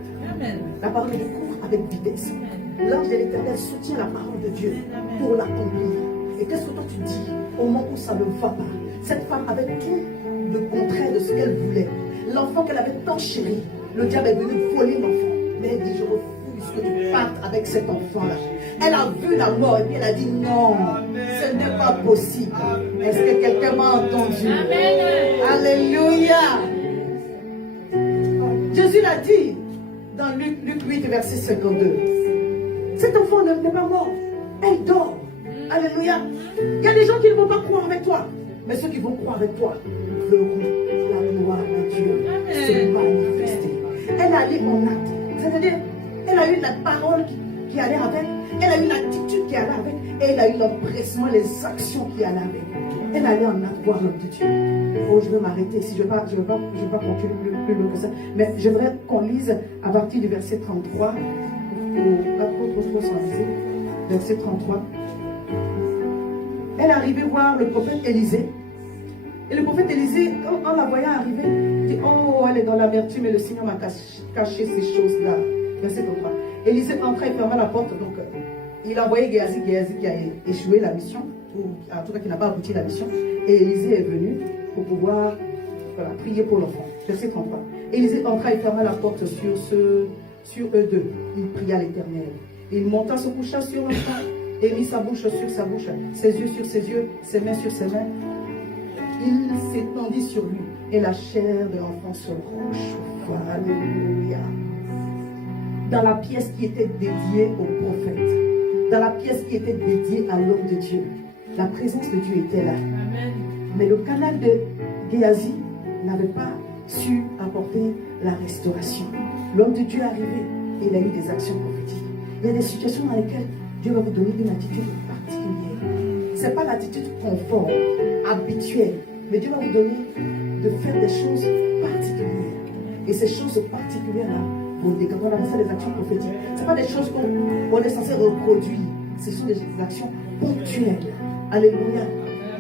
La parole de Dieu court avec vitesse. L'ange de l'Éternel soutient la parole de Dieu pour l'accomplir. Et qu'est-ce que toi tu dis au moment où ça ne va pas? Cette femme avait tout le contraire de ce qu'elle voulait. L'enfant qu'elle avait tant chéri, le diable est venu voler l'enfant. Mais elle dit, je refuse que tu partes avec cet enfant-là. Elle a vu la mort et puis elle a dit, non, ce n'est pas possible. Est-ce que quelqu'un m'a entendu? Alléluia. Jésus l'a dit dans Luc 8, verset 52. Cet enfant n'est pas mort. Elle dort. Alléluia. Il y a des gens qui ne vont pas croire avec toi. Mais ceux qui vont croire avec toi verront la gloire de Dieu se manifester. Elle allait en acte. C'est-à-dire, elle a eu la parole qui allait avec. Elle a eu l'attitude qui allait avec. Et elle a eu l'empressement, les actions qui allaient avec. Elle allait en acte voir l'homme de Dieu. Oh, je vais m'arrêter ici. Je ne vais pas continuer plus loin que ça. Mais j'aimerais qu'on lise à partir du verset 33. Verset 33. Elle est arrivée voir le prophète Élisée. Et le prophète Élisée, en la voyant arriver, dit, oh, elle est dans l'amertume et le Seigneur m'a caché ces choses-là. Verset 33. Élisée entra et ferma la porte. Donc, il a envoyé Géasi qui a échoué la mission, ou en tout cas qui n'a pas abouti la mission. Et Élisée est venu pour pouvoir prier pour l'enfant. Verset 33. Élisée entra et ferma la porte sur eux deux. Il pria l'Éternel. Il monta, se coucha sur l'enfant et mit sa bouche sur sa bouche, ses yeux sur ses yeux, ses mains sur ses mains. Il s'étendit sur lui et la chair de l'enfant se réchauffa. Alléluia. Dans la pièce qui était dédiée au prophète, dans la pièce qui était dédiée à l'homme de Dieu, la présence de Dieu était là. Amen. Mais le canal de Géasi n'avait pas su apporter la restauration. L'homme de Dieu est arrivé et il a eu des actions prophétiques. Il y a des situations dans lesquelles Dieu va vous donner une attitude particulière. Ce n'est pas l'attitude conforme, habituelle, mais Dieu va vous donner de faire des choses particulières. Et ces choses particulières-là, on appelle ça des actions prophétiques. Ce n'est pas des choses qu'on est censé reproduire. Ce sont des actions ponctuelles. Alléluia.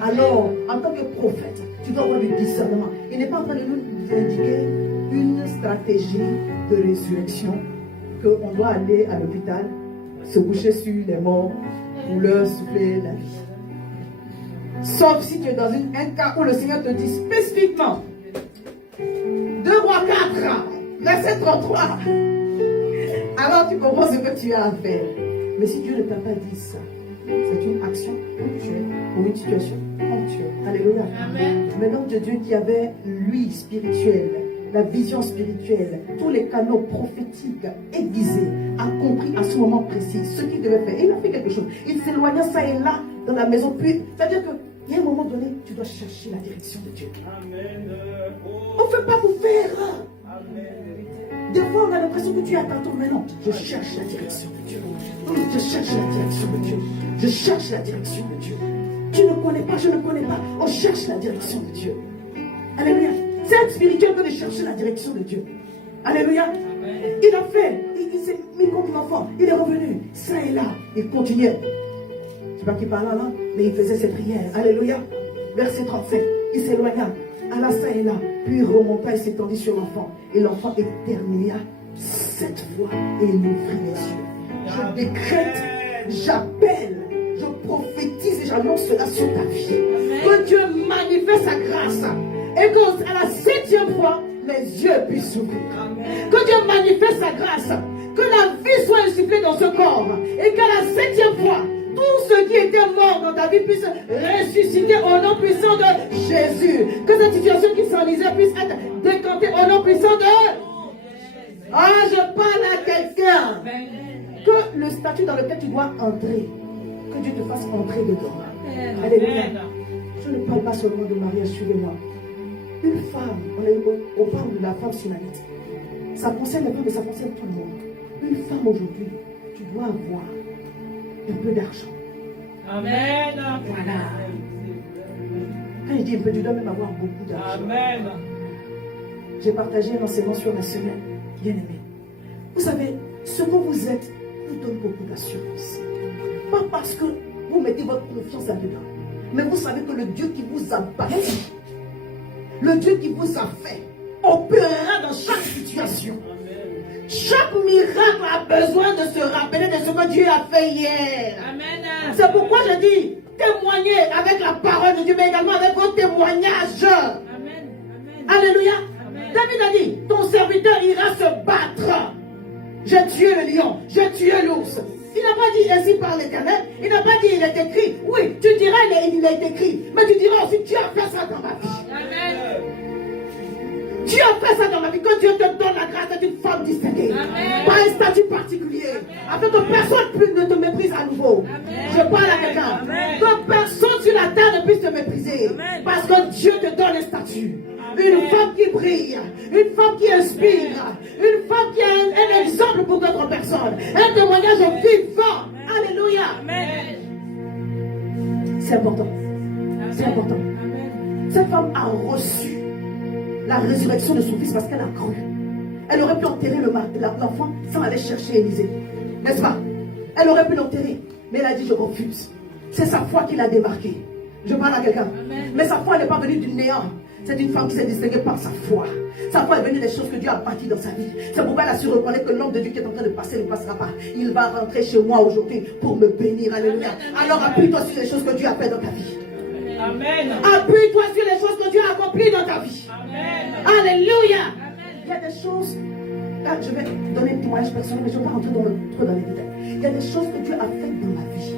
Alors, en tant que prophète, tu dois avoir du discernement. Il n'est pas en train de nous indiquer une stratégie de résurrection, qu'on doit aller à l'hôpital, se coucher sur les morts, pour leur souffler la vie. Sauf si tu es dans un cas où le Seigneur te dit spécifiquement 2 Rois 4, verset 33. Alors tu comprends ce que tu as à faire. Mais si Dieu ne t'a pas dit ça, c'est une action ponctuelle pour une situation ponctuelle. Alléluia. Amen. Mais l'homme de Dieu qui avait l'huile spirituelle, la vision spirituelle, tous les canaux prophétiques aiguisés, a compris à ce moment précis ce qu'il devait faire. Et il a fait quelque chose. Il s'éloigna ça et là dans la maison. Puis, c'est-à-dire qu'il y a un moment donné, tu dois chercher la direction de Dieu. Amen. On ne fait pas pour faire. Amen. Des fois, on a l'impression que tu es à ta tour, mais non. Je cherche la direction de Dieu. Je cherche la direction de Dieu. Je cherche la direction de Dieu. Tu ne connais pas, je ne connais pas. On cherche la direction de Dieu. Alléluia. C'est être spirituel que de chercher la direction de Dieu. Alléluia. Amen. Il a fait. Il s'est mis contre l'enfant. Il est revenu. Ça et là. Il continuait. Je ne sais pas qui parle là, mais il faisait ses prières. Alléluia. Verset 35. Il s'éloigna. Allah ça et là. Puis il remonta et s'étendit sur l'enfant. Et l'enfant éternua 7 fois et il ouvrit les yeux. Je décrète, j'appelle, je prophétise et j'annonce cela sur ta vie. Amen. Que Dieu manifeste sa grâce. Et qu'à la 7e fois, les yeux puissent s'ouvrir. Que Dieu manifeste sa grâce. Que la vie soit insufflée dans ce corps. Et qu'à la 7e fois, tous ceux qui étaient morts dans ta vie puissent ressusciter au nom puissant de Jésus. Que cette situation qui s'enlisait puisse être décantée au nom puissant de... Ah, je parle à quelqu'un. Que le statut dans lequel tu dois entrer, que Dieu te fasse entrer dedans. Alléluia. Je ne parle pas seulement de mariage, suivez-moi. Une femme, on parle de la femme sunamite. Ça concerne les femmes, mais ça concerne tout le monde. Une femme aujourd'hui, tu dois avoir un peu d'argent. Amen. Voilà. Quand je dis un peu, tu dois même avoir beaucoup d'argent. Amen. J'ai partagé un enseignement sur la semaine, bien aimé. Vous savez, ce que vous êtes vous donne beaucoup d'assurance. Pas parce que vous mettez votre confiance là-dedans, mais vous savez que le Dieu qui vous a bâti, le Dieu qui vous a fait, opérera dans chaque situation. Chaque miracle a besoin de se rappeler de ce que Dieu a fait hier. Amen. C'est pourquoi je dis, témoignez avec la parole de Dieu, mais également avec vos témoignages. Amen. Alléluia. Amen. David a dit, ton serviteur ira se battre. J'ai tué le lion, j'ai tué l'ours. Il n'a pas dit ainsi par l'Éternel. Il n'a pas dit il est écrit. Oui, tu diras il est écrit. Mais tu diras aussi Dieu a fait ça dans ma vie. Amen. Dieu a fait ça dans ma vie. Que Dieu te donne la grâce d'être une femme distinguée. Amen. Pas un statut particulier. Afin que personne ne te méprise à nouveau. Amen. Je parle à quelqu'un. Amen. Que personne sur la terre ne puisse te mépriser. Amen. Parce que Dieu te donne un statut. Amen. Une femme qui brille. Une femme qui inspire. Une femme qui est un exemple pour d'autres personnes. Un témoignage vivant. Alléluia. Amen. C'est important. C'est important. Amen. Cette femme a reçu la résurrection de son fils parce qu'elle a cru. Elle aurait pu enterrer l'enfant sans aller chercher Élisée. N'est-ce pas? Elle aurait pu l'enterrer. Mais elle a dit je refuse. C'est sa foi qui l'a démarquée. Je parle à quelqu'un. Mais sa foi n'est pas venue du néant. C'est une femme qui s'est distinguée par sa foi. Sa foi est venue des choses que Dieu a bâties dans sa vie. C'est pourquoi elle a su reconnaître que l'homme de Dieu qui est en train de passer ne passera pas. Il va rentrer chez moi aujourd'hui pour me bénir. Alléluia. Alors appuie-toi sur les choses que Dieu a fait dans ta vie. Amen. Appuie-toi sur les choses que Dieu a accomplies dans ta vie. Amen. Alléluia. Amen. Il y a des choses. Là, je vais donner un témoignage personnel, mais je ne vais pas rentrer trop dans les détails. Il y a des choses que Dieu a faites dans ma vie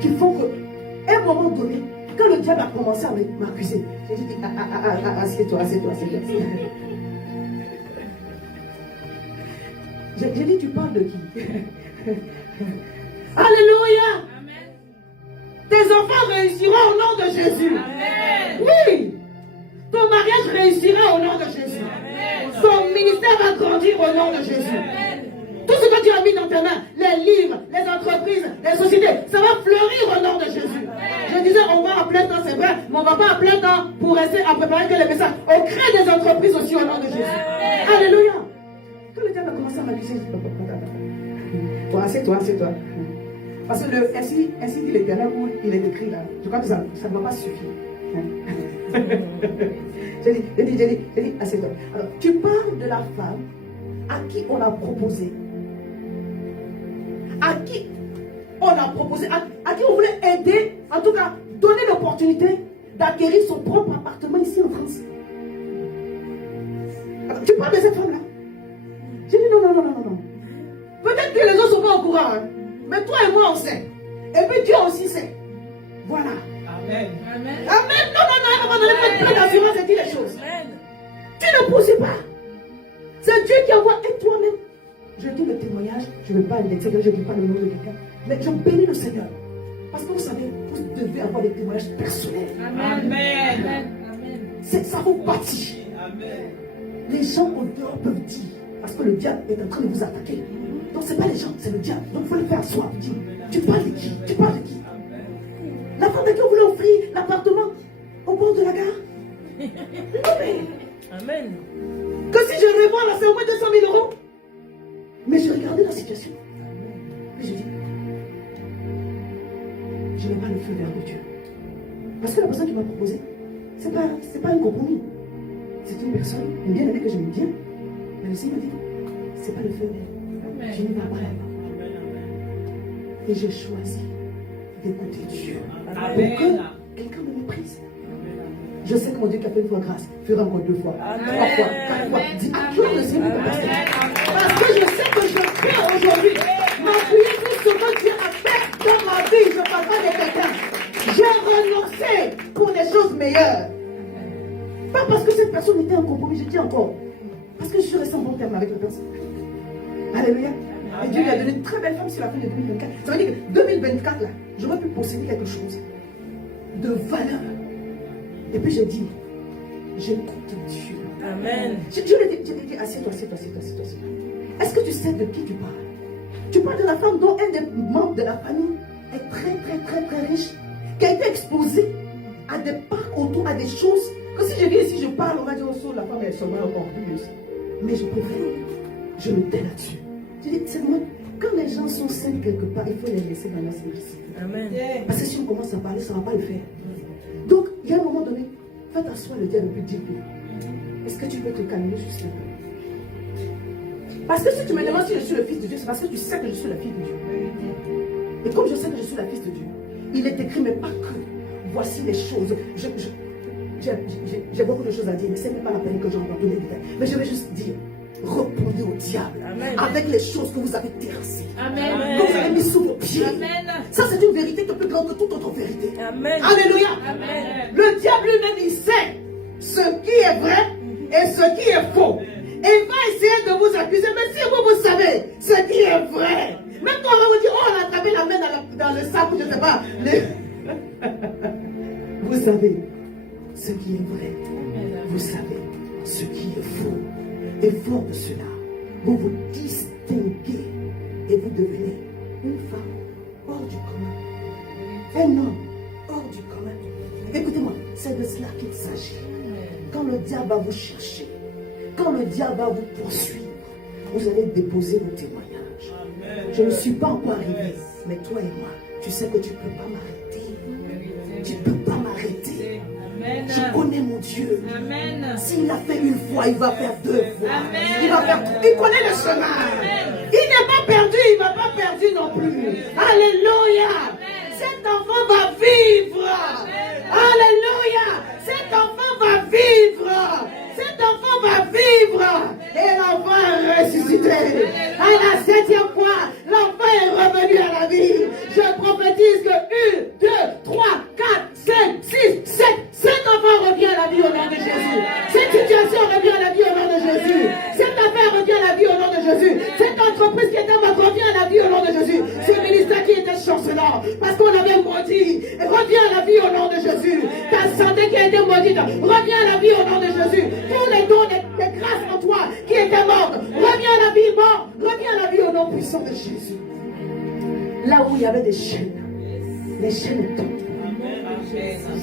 qui font qu'à un moment donné, quand le diable a commencé à m'accuser, j'ai dit assieds-toi, assieds-toi, assieds-toi. J'ai dit, tu parles de qui? Alléluia. Amen. Tes enfants réussiront au nom de Jésus. Amen. Oui. Ton mariage réussira au nom de Jésus. Amen. Son ministère va grandir au nom de Jésus. Amen. Tout ce que tu as mis dans tes mains, les livres, les entreprises, les sociétés, ça va fleurir au nom de Jésus. Je disais, on va en plein temps, c'est vrai, mais on ne va pas en plein temps pour rester à préparer que les messages. On crée des entreprises aussi au nom de Jésus. Alléluia. Quand le diable a commencé à m'accuser, je dis, toi, assieds-toi, assieds-toi. Parce que ainsi dit l'Éternel où il est écrit là, je crois que ça ne va pas suffire. J'ai dit, assieds-toi. Alors, tu parles de la femme à qui on a proposé. À qui on a proposé, à qui on voulait aider, en tout cas, donner l'opportunité d'acquérir son propre appartement ici en France. Alors, tu parles de cette femme-là. J'ai dit non. Peut-être que les autres ne sont pas au courant, hein, mais toi et moi on sait. Et puis Dieu aussi sait. Voilà. Amen. Amen. Amen. Non, on n'a pas d'assurance et dit les choses. Tu ne pousses pas. C'est Dieu qui envoie et toi-même. Je dis le témoignage, je ne veux pas indexer, je ne dis pas le nom de quelqu'un, mais je bénis le Seigneur. Parce que vous savez, vous devez avoir des témoignages personnels. Amen. Amen. Ça vous bâtit. Amen. Les gens au dehors peuvent dire, parce que le diable est en train de vous attaquer. Donc ce n'est pas les gens, c'est le diable. Donc il faut le faire soi. Tu parles de qui? Tu parles de qui? La femme à qui on voulait offrir l'appartement au bord de la gare. Non mais. Amen. Que si je revends là, c'est au moins 200 000 euros. Mais je regardais la situation. Et je dis, je n'ai pas le feu vert de Dieu. Parce que la personne qui m'a proposé, ce n'est pas un compromis. C'est une personne, une bien-aimée que j'aime bien. Mais le Seigneur m'a dit, ce n'est pas le feu vert. Je n'y vais pas. Et j'ai choisi d'écouter Dieu. Pour que quelqu'un me méprise. Je sais que mon Dieu qui a fait une fois grâce fera encore 2 fois, 3 fois, 4 fois. Dis acclame le Seigneur pour pasteur. Parce que je sais que je peux aujourd'hui m'appuyer sur ce que Dieu a fait dans ma vie. l'intérieur. Pas parce que cette personne était un compromis, je dis encore. Parce que je suis resté en bon terme avec la personne. Alléluia. Et Dieu lui a donné une très belle femme sur la fin de 2024. Ça veut dire que 2024, là, j'aurais pu posséder quelque chose de valeur. Et puis j'ai dit, j'écoute Dieu. Amen. Je lui ai dit, assieds-toi, assieds-toi, assieds-toi, assieds-toi, assieds-toi. Est-ce que tu sais de qui tu parles? Tu parles de la femme dont un des membres de la famille est très, très, très, très riche, qui a été exposée à des parcs autour, à des choses. Que si je viens ici, je parle, on va dire, oh, la femme, elle sera encore plus. Mais je préfère, je me tais là-dessus. Je dis, c'est moi, quand les gens sont sains quelque part, il faut les laisser dans la simplicité. Amen. Parce que si on commence à parler, ça ne va pas le faire. Donc, il y a un moment donné, fais t'asseoir le diable depuis 10 minutes. Est-ce que tu peux te calmer juste un peu? Parce que si tu me demandes si je suis le fils de Dieu, c'est parce que tu sais que je suis la fille de Dieu. Et comme je sais que je suis la fille de Dieu, il est écrit, mais pas que. Voici les choses. J'ai beaucoup de choses à dire, mais ce n'est pas la peine que j'envoie tous les détails. Mais je vais juste dire, répondez au diable. Amen. Avec les choses que vous avez terrassées. Amen. Que vous avez mis sous vos pieds. Amen. Ça, c'est une vérité qui est plus grande que toute autre vérité. Amen. Alléluia. Amen. Le diable lui-même, il sait ce qui est vrai et ce qui est faux. Et il va essayer de vous accuser. Mais si vous, vous savez ce qui est vrai, même quand on va vous dire, oh, on a attrapé la main dans le sac, je ne sais pas. Vous savez ce qui est vrai. Vous savez ce qui est faux. Et fort de cela, vous vous distinguez et vous devenez une femme hors du commun. Un homme hors du commun. Écoutez-moi, c'est de cela qu'il s'agit. Quand le diable va vous chercher, quand le diable va vous poursuivre, vous allez déposer vos témoignages. Je ne suis pas encore arrivé, mais toi et moi, tu sais que tu ne peux pas m'arrêter. Tu ne peux pas m'arrêter. Je connais mon Dieu. S'il l'a fait une fois, il va faire deux fois. Il va faire trois. Il connaît le chemin. Il n'est pas perdu, il ne va pas perdu non plus. Alléluia. Cet enfant va vivre. Alléluia. Cet enfant va vivre. Cet enfant va vivre. Et l'enfant est ressuscité. À la 7e fois, l'enfant est revenu à la vie. Je prophétise que 1, 2, 3, 4, 5, 6, 7, 5 enfants revient à la vie au nom de Jésus. Cette situation revient à la vie au nom de Jésus. Cette affaire revient à la vie au nom de Jésus. Cette entreprise qui était morte revient à la vie au nom de Jésus. Ce ministère qui était chancelant parce qu'on avait maudit revient à la vie au nom de Jésus. Ta santé qui a été maudite revient à la vie au nom de Jésus. Tous les dons de grâce en toi qui étaient morts revient à la vie mort, revient à la vie au nom puissant de Jésus. Là où il y avait des chaînes, les chaînes tombent.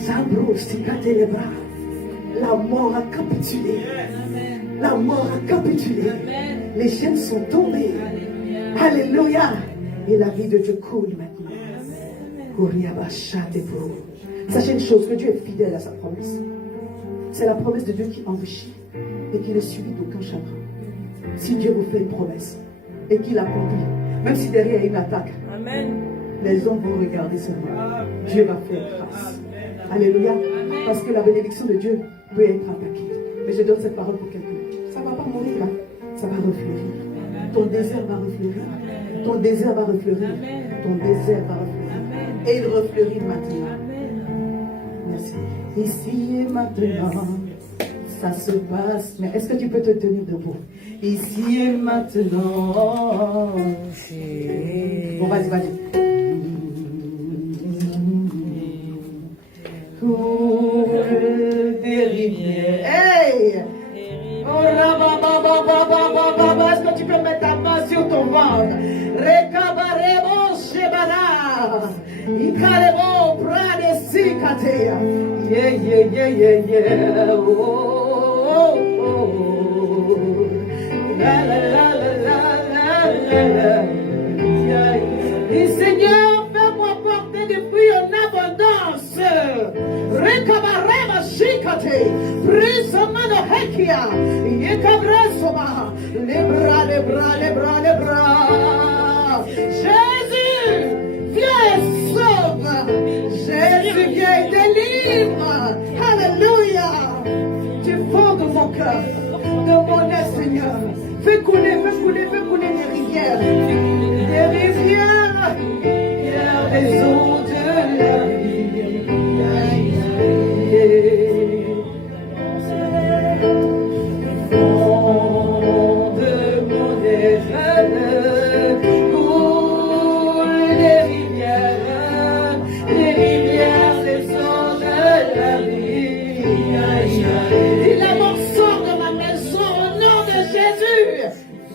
Zabro, sticaté les bras. La mort a capitulé. La mort a capitulé. Les chaînes sont tombées. Alléluia. Et la vie de Dieu coule maintenant. Sachez une chose, que Dieu est fidèle à sa promesse. C'est la promesse de Dieu qui enrichit et qui ne subit d'aucun chagrin. Si Dieu vous fait une promesse et qu'il accomplit, même si derrière il y a une attaque, Amen. les hommes vont regarder seulement. Dieu va faire grâce. Alléluia. Parce que la bénédiction de Dieu peut être attaquée. Mais je donne cette parole pour quelqu'un. Ça ne va pas mourir là. Ça va refleurir. Ton désert va refleurir. Ton désert va refleurir. Ton désert va refleurir. Et il refleurit maintenant. Merci. Ici et maintenant, ça se passe. Mais est-ce que tu peux te tenir debout? Ici et maintenant. Bon, vas-y, vas-y. Coule des rivières. Hey! Oh là, est-ce que tu peux mettre ta main sur ton ventre? Rekabarebo shebara. Ikarebo prade sikatea. Yeah, yeah, yeah, yeah, yeah. Oh, oh, oh. La, la, la, la, la, la, la. Yeah. Et Seigneur, fais-moi porter des fruits en abondance. Rekabareba shikate. Prisamano hekia. Yekabresoma. Les bras, les bras, les bras, les bras. Jésus, viens et sauve. Jésus, viens et délivre. Alléluia. Tu fonds de mon cœur, de mon être, Seigneur. Fais couler les rivières. Des rivières, les eaux de la vie.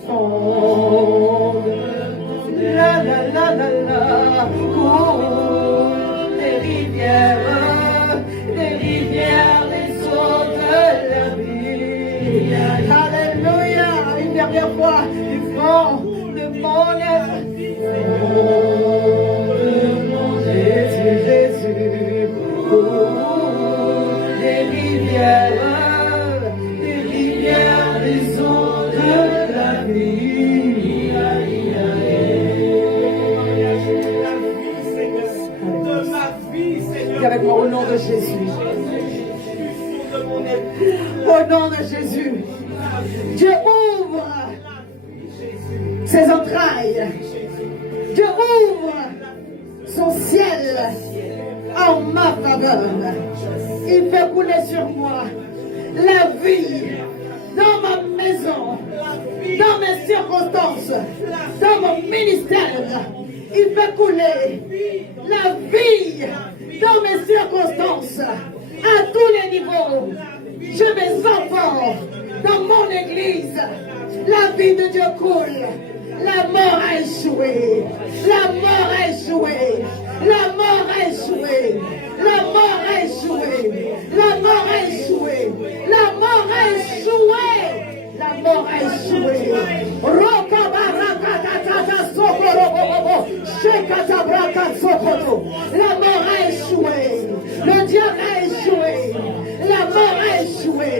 Fonde, la la la la la, coule des rivières, les eaux de la vie. Alléluia, une dernière fois, du fond de mon âme. Jésus, Jésus, des rivières, des eaux de la vie. De ma vie, Seigneur. Dis avec moi au nom de Jésus. Au nom de Jésus. Dieu ouvre ses entrailles. Dieu ouvre son ciel en ma faveur. Il fait couler sur moi la vie dans ma maison, dans mes circonstances, dans mon ministère. Il fait couler la vie dans mes circonstances, à tous les niveaux. Je mes enfants, dans mon église, la vie de Dieu coule. La mort a échoué. La mort a échoué. La mort a échoué. La mort a échoué. La mort a échoué. La mort a échoué. La mort a échoué. La mort a échoué. Le diable a échoué. La mort a échoué.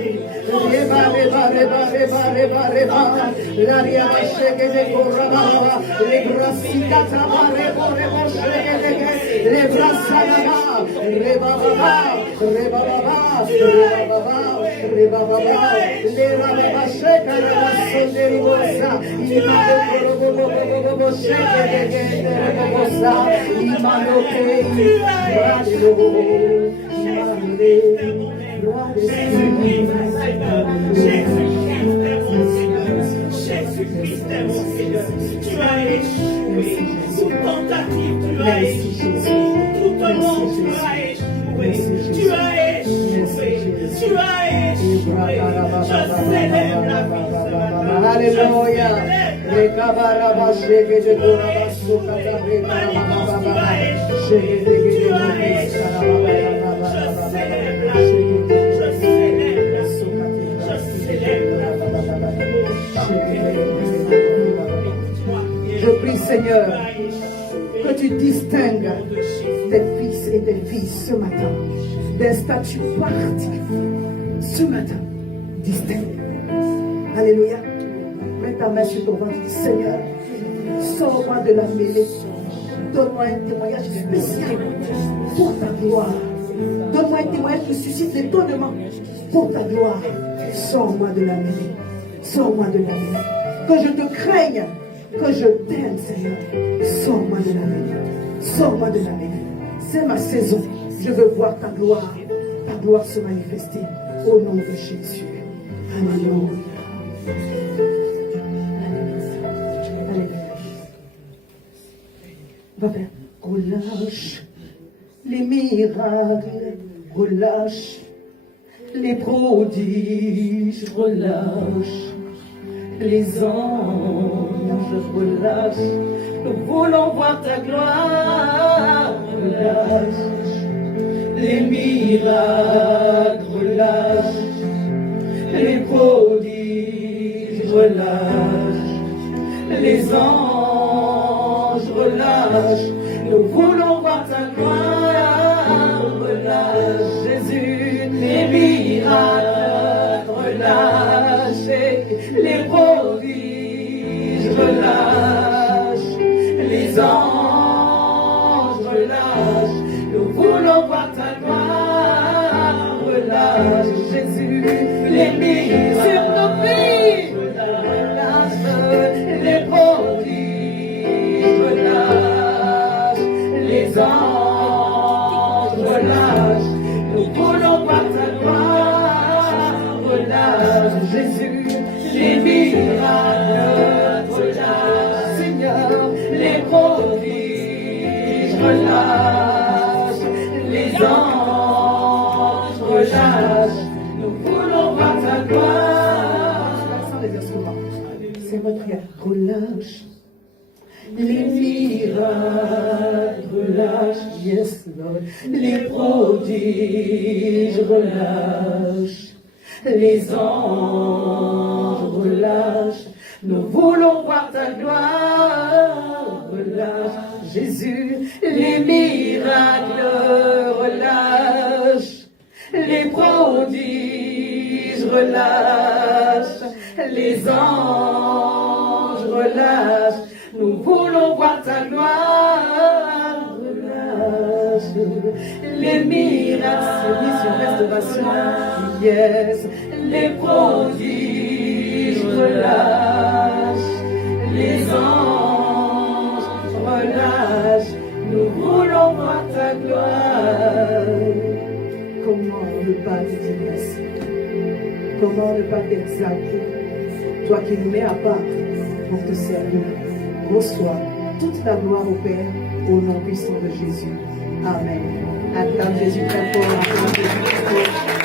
La les brassicas les brassalaba, Jésus-Christ est mon Seigneur. Tu as échoué. Toute tentative, tu as échoué. Tout le monde, tu as échoué. Tu as échoué. Tu as échoué. Je célèbre la vie ce matin. Alléluia. Je prie, Seigneur, que tu distingues tes fils et tes filles ce matin, des statuts partis ce matin. Distingue. Alléluia. Mets ta main sur ton ventre, Seigneur, sors-moi de la mêlée. Donne-moi un témoignage spécial pour ta gloire. Donne-moi un témoignage qui suscite l'étonnement pour ta gloire. Sors-moi de la mêlée. Sors-moi de la mêlée. Que je te craigne, que je t'aime, Seigneur. Sors-moi de la mêlée. Sors-moi de la mêlée. C'est ma saison. Je veux voir ta gloire se manifester au nom de Jésus. Alléluia. Va faire. Relâche les miracles, relâche les prodiges, relâche les anges, relâche. Nous voulons voir ta gloire, relâche les miracles, relâche les prodiges, relâche les anges, relâche. Nous voulons voir ta gloire, relâche Jésus, les miracles, relâche les prodiges, relâche les anges, relâche. Nous voulons voir ta gloire, relâche Jésus, les miracles sur nos vies, relâche les prodiges, relâche les anges, relâche. Nous voulons voir ta gloire, relâche Jésus, les miracles, relâche Seigneur, les prodiges, relâche les anges, relâche. Nous voulons voir ta gloire. Sans les instruments. C'est votre prière. Relâche. Les miracles, relâche. Yes, Lord. Les prodiges, relâche. Les anges, relâche. Nous voulons voir ta gloire, relâche. Jésus, les miracles, relâche. Les prodiges, relâche. Les anges, relâche. Nous voulons voir ta gloire, relâche. Les miracles, mission, restauration, yes. Les prodiges, relâche. Les anges, relâche. Nous voulons voir ta gloire. Comment ne pas te dire merci? Comment ne pas t'exalter? Toi qui nous mets à part pour te servir. Reçois toute la gloire au Père, au nom puissant de Jésus. Amen. Acclame Jésus très fort.